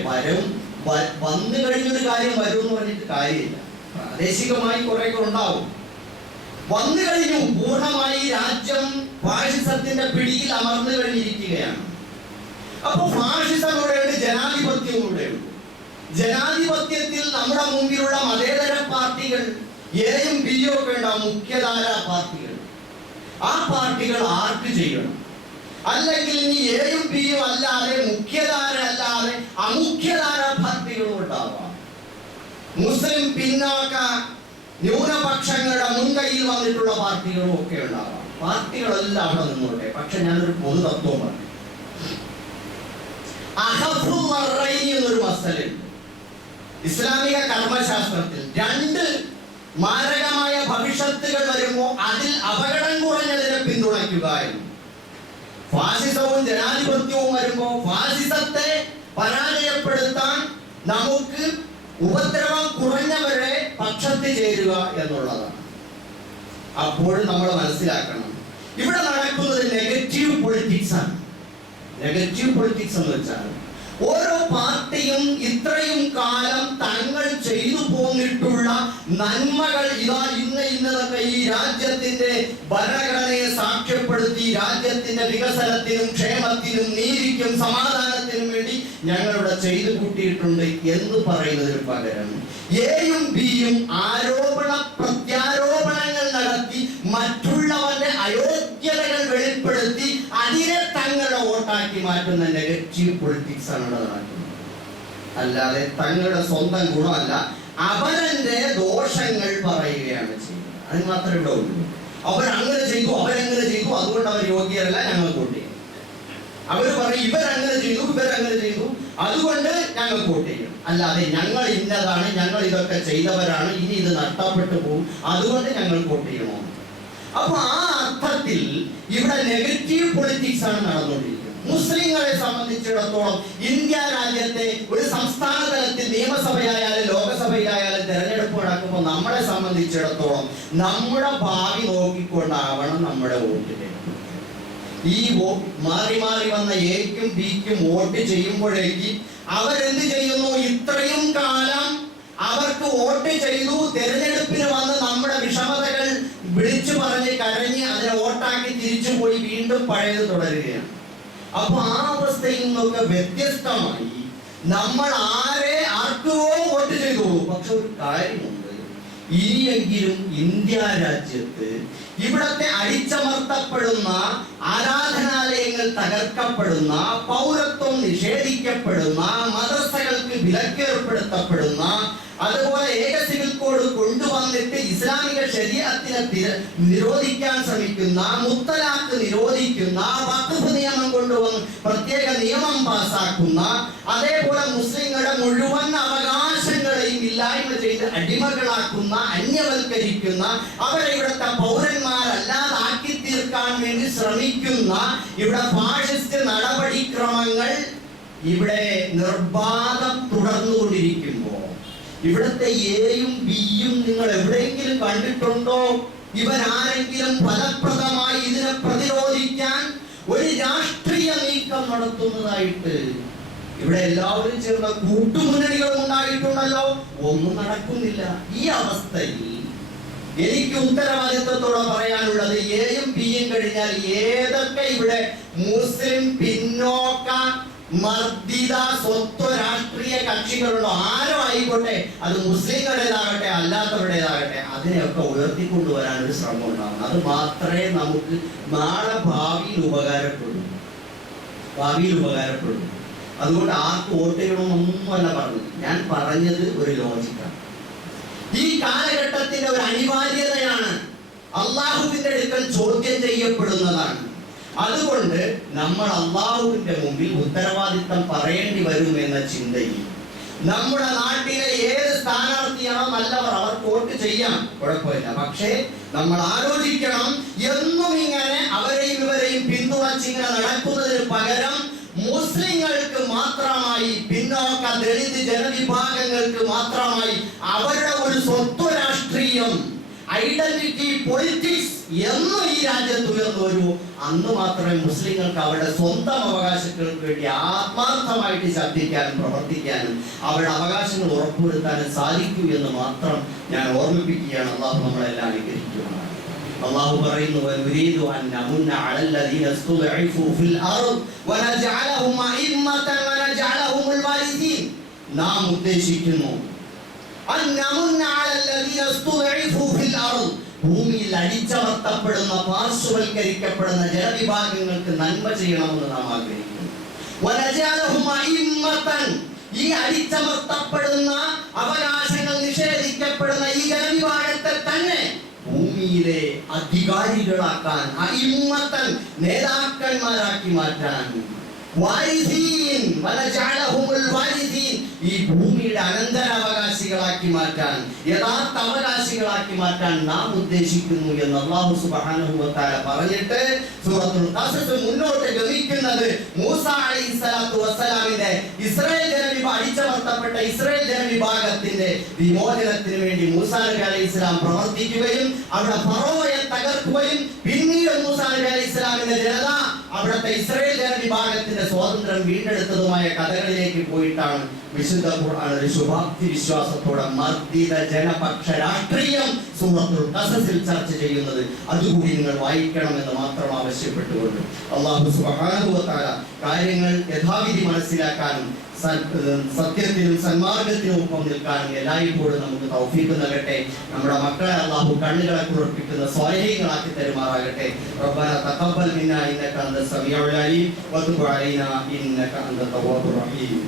വന്നു കഴിഞ്ഞൊരു കാര്യം വരുമെന്ന് പറഞ്ഞിട്ട് കാര്യമില്ല. പ്രാദേശികമായി കുറെയൊക്കെ ഉണ്ടാവും. വന്നു കഴിഞ്ഞു, പൂർണ്ണമായി രാജ്യം ഫാഷിസത്തിന്റെ പിടിയിൽ അമർന്നു കഴിഞ്ഞിരിക്കുകയാണ്. അപ്പൊ ഫാഷിസം ഇവിടെയുണ്ട്, ജനാധിപത്യം ഇവിടെയുണ്ട്. ജനാധിപത്യത്തിൽ നമ്മുടെ മുമ്പിലുള്ള മതേതര പാർട്ടികൾ എയും ബിയും ഒക്കെ ഉണ്ടാവും, മുഖ്യധാര പാർട്ടികൾ. ആ പാർട്ടികൾ ആർക്ക് ചെയ്യണം. അല്ലെങ്കിൽ ഇനി എയും ബിയും അല്ലാതെ മുഖ്യധാര അല്ലാതെ അമുഖ്യധാര പാർട്ടികളും ഉണ്ടാവാം. മുസ്ലിം പിന്നാക്ക ന്യൂനപക്ഷങ്ങളുടെ മുൻകൈയിൽ വന്നിട്ടുള്ള പാർട്ടികളും ഒക്കെ ഉണ്ടാവാം. പാർട്ടികളെല്ലാം അവിടെ നിന്നോട്ടെ. പക്ഷെ ഞാനൊരു പൊതു തത്വം പറഞ്ഞു. എന്നൊരു മസലുണ്ട് ഇസ്ലാമിക കർമ്മശാസ്ത്രത്തിൽ. രണ്ട് മാരകമായ ഭവിഷ്യത്തുകൾ വരുമ്പോൾ അതിൽ അപകടം കുറഞ്ഞതിനെ പിന്തുണയ്ക്കുക എന്ന്. ഫാസിസവും ജനാധിപത്യവും വരുമ്പോൾ ഫാസിസത്തെ പരാജയപ്പെടുത്താൻ നമുക്ക് ഉപദ്രവം കുറഞ്ഞവരെ പക്ഷത്ത് ചേരുക എന്നുള്ളതാണ്. അപ്പോൾ നമ്മൾ മനസ്സിലാക്കണം, ഇവിടെ നടക്കുന്നത് നെഗറ്റീവ് പൊളിറ്റിക്സ് ആണ്. നെഗറ്റീവ് പൊളിറ്റിക്സ് എന്ന് വെച്ചാൽ ഓരോ പാർട്ടിയും ഇത്രയും കാലം തങ്ങൾ ചെയ്തു പോന്നിട്ടുള്ള നന്മകൾ ഇതാ ഇന്നതൊക്കെ ഈ രാജ്യത്തിന്റെ ഭരണഘടനയെ സാക്ഷ്യപ്പെടുത്തി രാജ്യത്തിന്റെ വികസനത്തിനും ക്ഷേമത്തിനും നീതിക്കും സമാധാനത്തിനും വേണ്ടി ഞങ്ങളിവിടെ ചെയ്തു കൂട്ടിയിട്ടുണ്ട് എന്ന് പറയുന്നതിന് പകരം എയും ബിയും ആരോപണ പ്രത്യാരോപണങ്ങൾ നടത്തി മറ്റുള്ളവന്റെ അയോഗ്യതകൾ വെളിപ്പെടുത്തി അതിനെ തങ്ങളുടെ വോട്ടാക്കി മാറ്റുന്ന നെഗറ്റീവ് പൊളിറ്റിക്സ് ആണ് ഇവിടെ നടക്കുന്നത്. അല്ലാതെ തങ്ങളുടെ സ്വന്തം ഗുണമല്ല, അവരന്റെ ദോഷങ്ങൾ പറയുകയാണ് ചെയ്യുന്നത്. അതിന് മാത്രമേ ഇവിടെ ഉള്ളൂ. അവരങ്ങനെ ചെയ്തു, അവരെങ്ങനെ ചെയ്തു, അതുകൊണ്ട് അവർ യോഗ്യരല്ല, ഞങ്ങൾ വോട്ട് ചെയ്യും. അവർ പറയും ഇവരങ്ങനെ ചെയ്തു, ഇവരങ്ങനെ ചെയ്തു, അതുകൊണ്ട് ഞങ്ങൾ വോട്ട് ചെയ്യും. അല്ലാതെ ഞങ്ങൾ ഇന്നതാണ്, ഞങ്ങൾ ഇതൊക്കെ ചെയ്തവരാണ്, ഇനി ഇത് നഷ്ടപ്പെട്ടു പോകും, അതുകൊണ്ട് ഞങ്ങൾ വോട്ട് ചെയ്യണോ. അപ്പൊ ആ അർത്ഥത്തിൽ ഇവിടെ നെഗറ്റീവ് പൊളിറ്റിക്സ് ആണ് നടന്നുകൊണ്ടിരിക്കുന്നത്. മുസ്ലിങ്ങളെ സംബന്ധിച്ചിടത്തോളം ഇന്ത്യ രാജ്യത്തെ ഒരു സംസ്ഥാന തലത്തിൽ നിയമസഭയായാലും ലോകസഭയിലായാലും തെരഞ്ഞെടുപ്പ് നടക്കുമ്പോൾ നമ്മളെ സംബന്ധിച്ചിടത്തോളം നമ്മുടെ ഭാവി നോക്കിക്കൊണ്ടാവണം നമ്മുടെ വോട്ടിന്. ഈ മാറി മാറി വന്ന എക്കും ബിക്കും വോട്ട് ചെയ്യുമ്പോഴേക്ക് അവരെന്ത് ചെയ്യുന്നു? ഇത്രയും കാലം അവർക്ക് വോട്ട് ചെയ്തു, തെരഞ്ഞെടുപ്പിന് വന്ന് നമ്മുടെ വിഷമതകൾ വിളിച്ചു പറഞ്ഞ് കരഞ്ഞ് അതിനെ വോട്ടാക്കി തിരിച്ചു പോയി വീണ്ടും പഴയത് തുടരുകയാണ്. അപ്പൊ ആ അവസ്ഥയിൽ നിന്നൊക്കെ വ്യത്യസ്തമായി നമ്മൾ ആർക്കോ വോട്ട് ചെയ്തു. പക്ഷെ ഒരു കാര്യമുണ്ട്, ഇനിയെങ്കിലും ഇന്ത്യ രാജ്യത്ത് ഇവിടത്തെ അടിച്ചമർത്തപ്പെടുന്ന ആരാധനാലയങ്ങൾ തകർക്കപ്പെടുന്ന, പൗരത്വം നിഷേധിക്കപ്പെടുന്ന, മദ്രസകൾക്ക് വിലക്കേർപ്പെടുത്തപ്പെടുന്ന, അതുപോലെ ഏക സിവിൽ കോഡ് കൊണ്ടുവന്നിട്ട് ഇസ്ലാമിക ശരീഅത്തിനെ നിരോധിക്കാൻ ശ്രമിക്കുന്ന, മുത്തലാഖ് നിരോധിക്കുന്ന, വഖഫ് നിയമം കൊണ്ടുവന്ന് പ്രത്യേക നിയമം പാസാക്കുന്ന, അതേപോലെ മുസ്ലിങ്ങളുടെ മുഴുവൻ അവകാശങ്ങളെയും ഇല്ലായ്മ ചെയ്ത് അടിമകളാക്കുന്ന, അന്യവൽക്കരിക്കുന്ന, അവരെ ഇവിടുത്തെ പൗരന്മാരല്ലാതാക്കി തീർക്കാൻ വേണ്ടി ശ്രമിക്കുന്ന ഇവിടെ ഫാഷിസ്റ്റ് നടപടിക്രമങ്ങൾ ഇവിടെ നിർബാധം തുടർന്നുകൊണ്ടിരിക്കുമ്പോൾ ഇവിടുത്തെ എയും ബിയും നിങ്ങൾ എവിടെയെങ്കിലും കണ്ടിട്ടുണ്ടോ? ഇവരാരെങ്കിലും ഫലപ്രദമായി ഇതിനെ പ്രതിരോധിക്കാൻ ഒരു രാഷ്ട്രീയ നീക്കം നടത്തുന്നതായിട്ട്? ഇവിടെ എല്ലാവരും ചേർന്ന കൂട്ടുമുന്നണികളും ഉണ്ടായിട്ടുണ്ടല്ലോ, ഒന്നും നടക്കുന്നില്ല. ഈ അവസ്ഥയിൽ എനിക്ക് ഉത്തരവാദിത്വത്തോടെ പറയാനുള്ളത്, എയും ബിയും കഴിഞ്ഞാൽ ഏതൊക്കെ ഇവിടെ മുസ്ലിം പിന്നോക്ക മർദ്ദിത സ്വത്വ രാഷ്ട്രീയ കക്ഷികളുണ്ടോ, ആരോ ആയിക്കോട്ടെ, അത് മുസ്ലിങ്ങളുടേതാകട്ടെ അല്ലാത്തവരുടേതാകട്ടെ, അതിനെയൊക്കെ ഉയർത്തിക്കൊണ്ടുവരാൻ ഒരു ശ്രമം ഉണ്ടാവണം. അത് മാത്രമേ നമുക്ക് നാളെ ഭാവിയിൽ ഉപകാരപ്പെടും. അതുകൊണ്ട് ആർക്ക് വോട്ട് ചെയ്യണമെന്നൊന്നുമല്ല പറഞ്ഞത്. ഞാൻ പറഞ്ഞത് ഒരു ലോജിക്കാണ്. ഈ കാലഘട്ടത്തിന്റെ ഒരു അനിവാര്യതയാണ്, അള്ളാഹുവിന്റെ അടുക്കൽ ചോദ്യം ചെയ്യപ്പെടുന്നതാണ്. അതുകൊണ്ട് നമ്മൾ അള്ളാഹുവിന്റെ മുമ്പിൽ ഉത്തരവാദിത്തം പറയേണ്ടി വരുമെന്ന ചിന്തയിൽ നമ്മുടെ നാട്ടിലെ ഏത് സ്ഥാനാർത്ഥിയാണോ നല്ലവർ, അവർക്ക് വോട്ട് ചെയ്യാം, കുഴപ്പമില്ല. പക്ഷേ നമ്മൾ ആലോചിക്കണം, എന്നും ഇങ്ങനെ അവരെയും ഇവരെയും പിന്തുണച്ച് ഇങ്ങനെ നടക്കുന്നതിന് പകരം മുസ്ലിങ്ങൾക്ക് മാത്രമായി, പിന്നോക്ക ദളിത് ജനവിഭാഗങ്ങൾക്ക് മാത്രമായി അവരുടെ ഒരു സ്വത്വ രാഷ്ട്രീയം, ഐഡന്റിറ്റി പൊളിറ്റിക്സ് എന്ന് ഈ രാജ്യത്ത് ഉയർന്നു വരുമോ, അന്ന് മാത്രമേ മുസ്ലിങ്ങൾക്ക് അവരുടെ സ്വന്തം അവകാശങ്ങൾക്ക് വേണ്ടി ആത്മാർത്ഥമായിട്ട് ശബ്ദിക്കാനും പ്രവർത്തിക്കാനും അവരുടെ അവകാശങ്ങൾ ഉറപ്പുവരുത്താനും സാധിക്കൂ എന്ന് മാത്രം ഞാൻ ഓർമ്മിപ്പിക്കുകയാണ്. അള്ളാഹു നമ്മളെല്ലാം അനുഗ്രഹിക്കുകയാണ്. അള്ളാഹു പറയുന്നു, വനുരീദു അൻ നമുന്ന അലല്ലദീന സ്തുദ്ഇഫു ഫിൽ അർദ് വനജഅലഹും അഇമ്മതൻ വനജഅലഹുൽ വാരിസീൻ. നാം ഉദ്ദേശിക്കുന്നു ഭൂമിയിൽ അടിച്ചമർത്തപ്പെടുന്ന പാർശ്വവൽക്കരിക്കപ്പെടുന്ന ജനവിഭാഗങ്ങൾക്ക് നന്മ ചെയ്യണമെന്ന് നാം ആഗ്രഹിക്കുന്നു. വനജഅലഹും അഇമ്മത്തൻ, ഈ അടിച്ചമർത്തപ്പെടുന്ന അവകാശങ്ങൾ നിഷേധിക്കപ്പെടുന്ന ഈ ജനവിഭാഗത്തെ തന്നെ ഭൂമിയിലെ അധികാരികളാക്കാൻ, അഇമ്മത്തൻ നേതാക്കന്മാരാക്കി മാറ്റാൻ, വാരിസീൻ വനജഅലഹുൽ വാരിസീൻ, ഈ ഭൂമിയുടെ അനന്തരാവകാശികളാക്കി മാറ്റാൻ, യഥാർത്ഥ അവകാശികളാക്കി മാറ്റാൻ നാം ഉദ്ദേശിക്കുന്നു എന്ന് അല്ലാഹു സുബ്ഹാനഹു വ തആല പറഞ്ഞിട്ട് സൂറത്തുൽ ഖസസ് മുന്നോട്ട് ഗമിക്കുന്നത് മൂസ അലൈഹിസ്സലാത്തു വസ്സലാമിന്റെ അടിച്ചമർത്തപ്പെട്ട ഇസ്രായേൽ ജനവിഭാഗത്തിന്റെ വിമോചനത്തിന് വേണ്ടി മൂസ നബി അലൈഹിസ്സലാം പ്രവർത്തിക്കുകയും അവിടെ ഫറോവയെ തകർക്കുകയും പിന്നീട് മൂസ നബി അലൈഹിസ്സലാമിന്റെ ജനത അവിടുത്തെ ഇസ്രായേൽ ജനവിഭാഗത്തിന്റെ സ്വാതന്ത്ര്യം വീണ്ടെടുത്തതുമായ കഥകളിലേക്ക് പോയിട്ടാണ് വിശുദ്ധ ഖുർആൻ ഒരു ശുഭാപ്തി വിശ്വാസത്തോടെ മർദ്ദിത ജനപക്ഷ രാഷ്ട്രീയം സൂറത്തുൽ ഖസസിൽ ചർച്ച ചെയ്യുന്നത്. അതുകൂടി നിങ്ങൾ വായിക്കണമെന്ന് മാത്രം ആവശ്യപ്പെട്ടുകൊണ്ട് അല്ലാഹു സുബ്ഹാനഹു വ തആല കാര്യങ്ങൾ യഥാവിധി മനസ്സിലാക്കാനും സത്യത്തിനും സന്മാർഗത്തിനും ഒപ്പം നിൽക്കാനും എല്ലായ്പ്പോഴും നമുക്ക് തൗഫീഖ് നൽകട്ടെ. നമ്മുടെ മക്കളെ അല്ലാഹു കണ്ണുകളെ കുളിർപ്പിക്കുന്ന സ്വാലിഹീങ്ങളാക്കി തരുമാറാകട്ടെ. റബ്ബന തഖബ്ബൽ മിന്നാ ഇന്നക അൻത സമീഉൽ അലീം വതുബ് അലൈനാ ഇന്നക അൻത തവ്വാബുർ റഹീം.